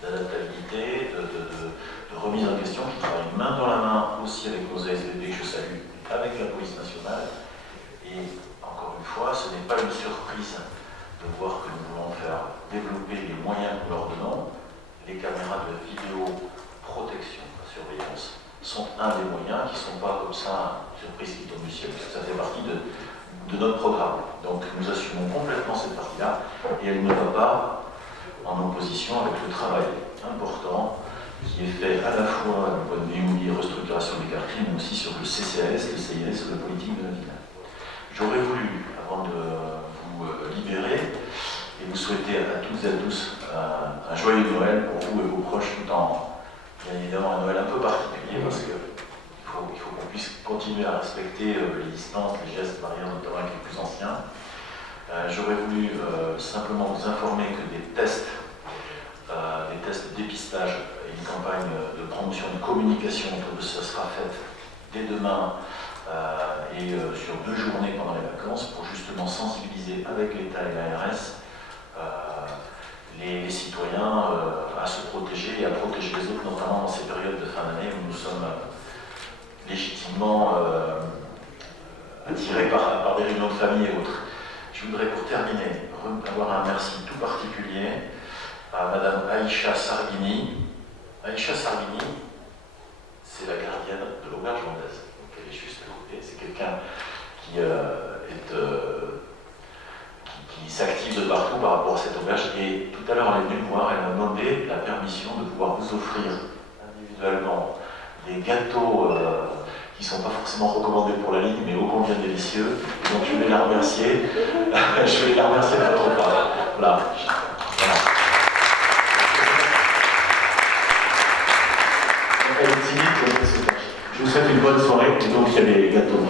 d'adaptabilité, de remise en question, qui travaillent main dans la main aussi avec nos ASVP, que je salue, avec la police nationale. Et encore une fois, ce n'est pas une surprise de voir que nous voulons faire développer les moyens que nous leur donnons. Les caméras de vidéoprotection, surveillance, sont un des moyens qui ne sont pas comme ça surprise qui tombe du ciel, parce que ça fait partie de notre programme. Donc nous assumons complètement cette partie-là, et elle ne va pas en opposition avec le travail important qui est fait à la fois du point de vue immobilier, restructuration des quartiers, mais aussi sur le CCAS, le CIS, la politique de la ville. J'aurais voulu, avant de vous libérer, et vous souhaiter à toutes et à tous un joyeux Noël pour vous et vos proches, tout en, bien évidemment, un Noël un peu particulier, parce qu'il faut qu'on puisse continuer à respecter les distances, les gestes barrières, notamment avec les plus anciens. J'aurais voulu simplement vous informer que des tests de dépistage et une campagne de promotion de communication autour de ça sera faite dès demain et sur 2 journées pendant les vacances pour justement sensibiliser avec l'État et l'ARS les citoyens à se protéger et à protéger les autres, notamment dans ces périodes de fin d'année où nous sommes légitimement attirés par des réunions de famille et autres. Je voudrais pour terminer avoir un merci tout particulier à Madame Aïcha Sarghini. Aïcha Sarghini, c'est la gardienne de l'auberge landaise. Donc elle est juste à côté. C'est quelqu'un qui s'active de partout par rapport à cette auberge. Et tout à l'heure, elle est venue me voir, elle m'a demandé la permission de pouvoir vous offrir individuellement des gâteaux qui ne sont pas forcément recommandés pour la ligne, mais ô combien délicieux. Et donc je vais la remercier. Je vais la remercier de votre part. Voilà. Je vous souhaite une bonne soirée, et donc il y a des gâteaux.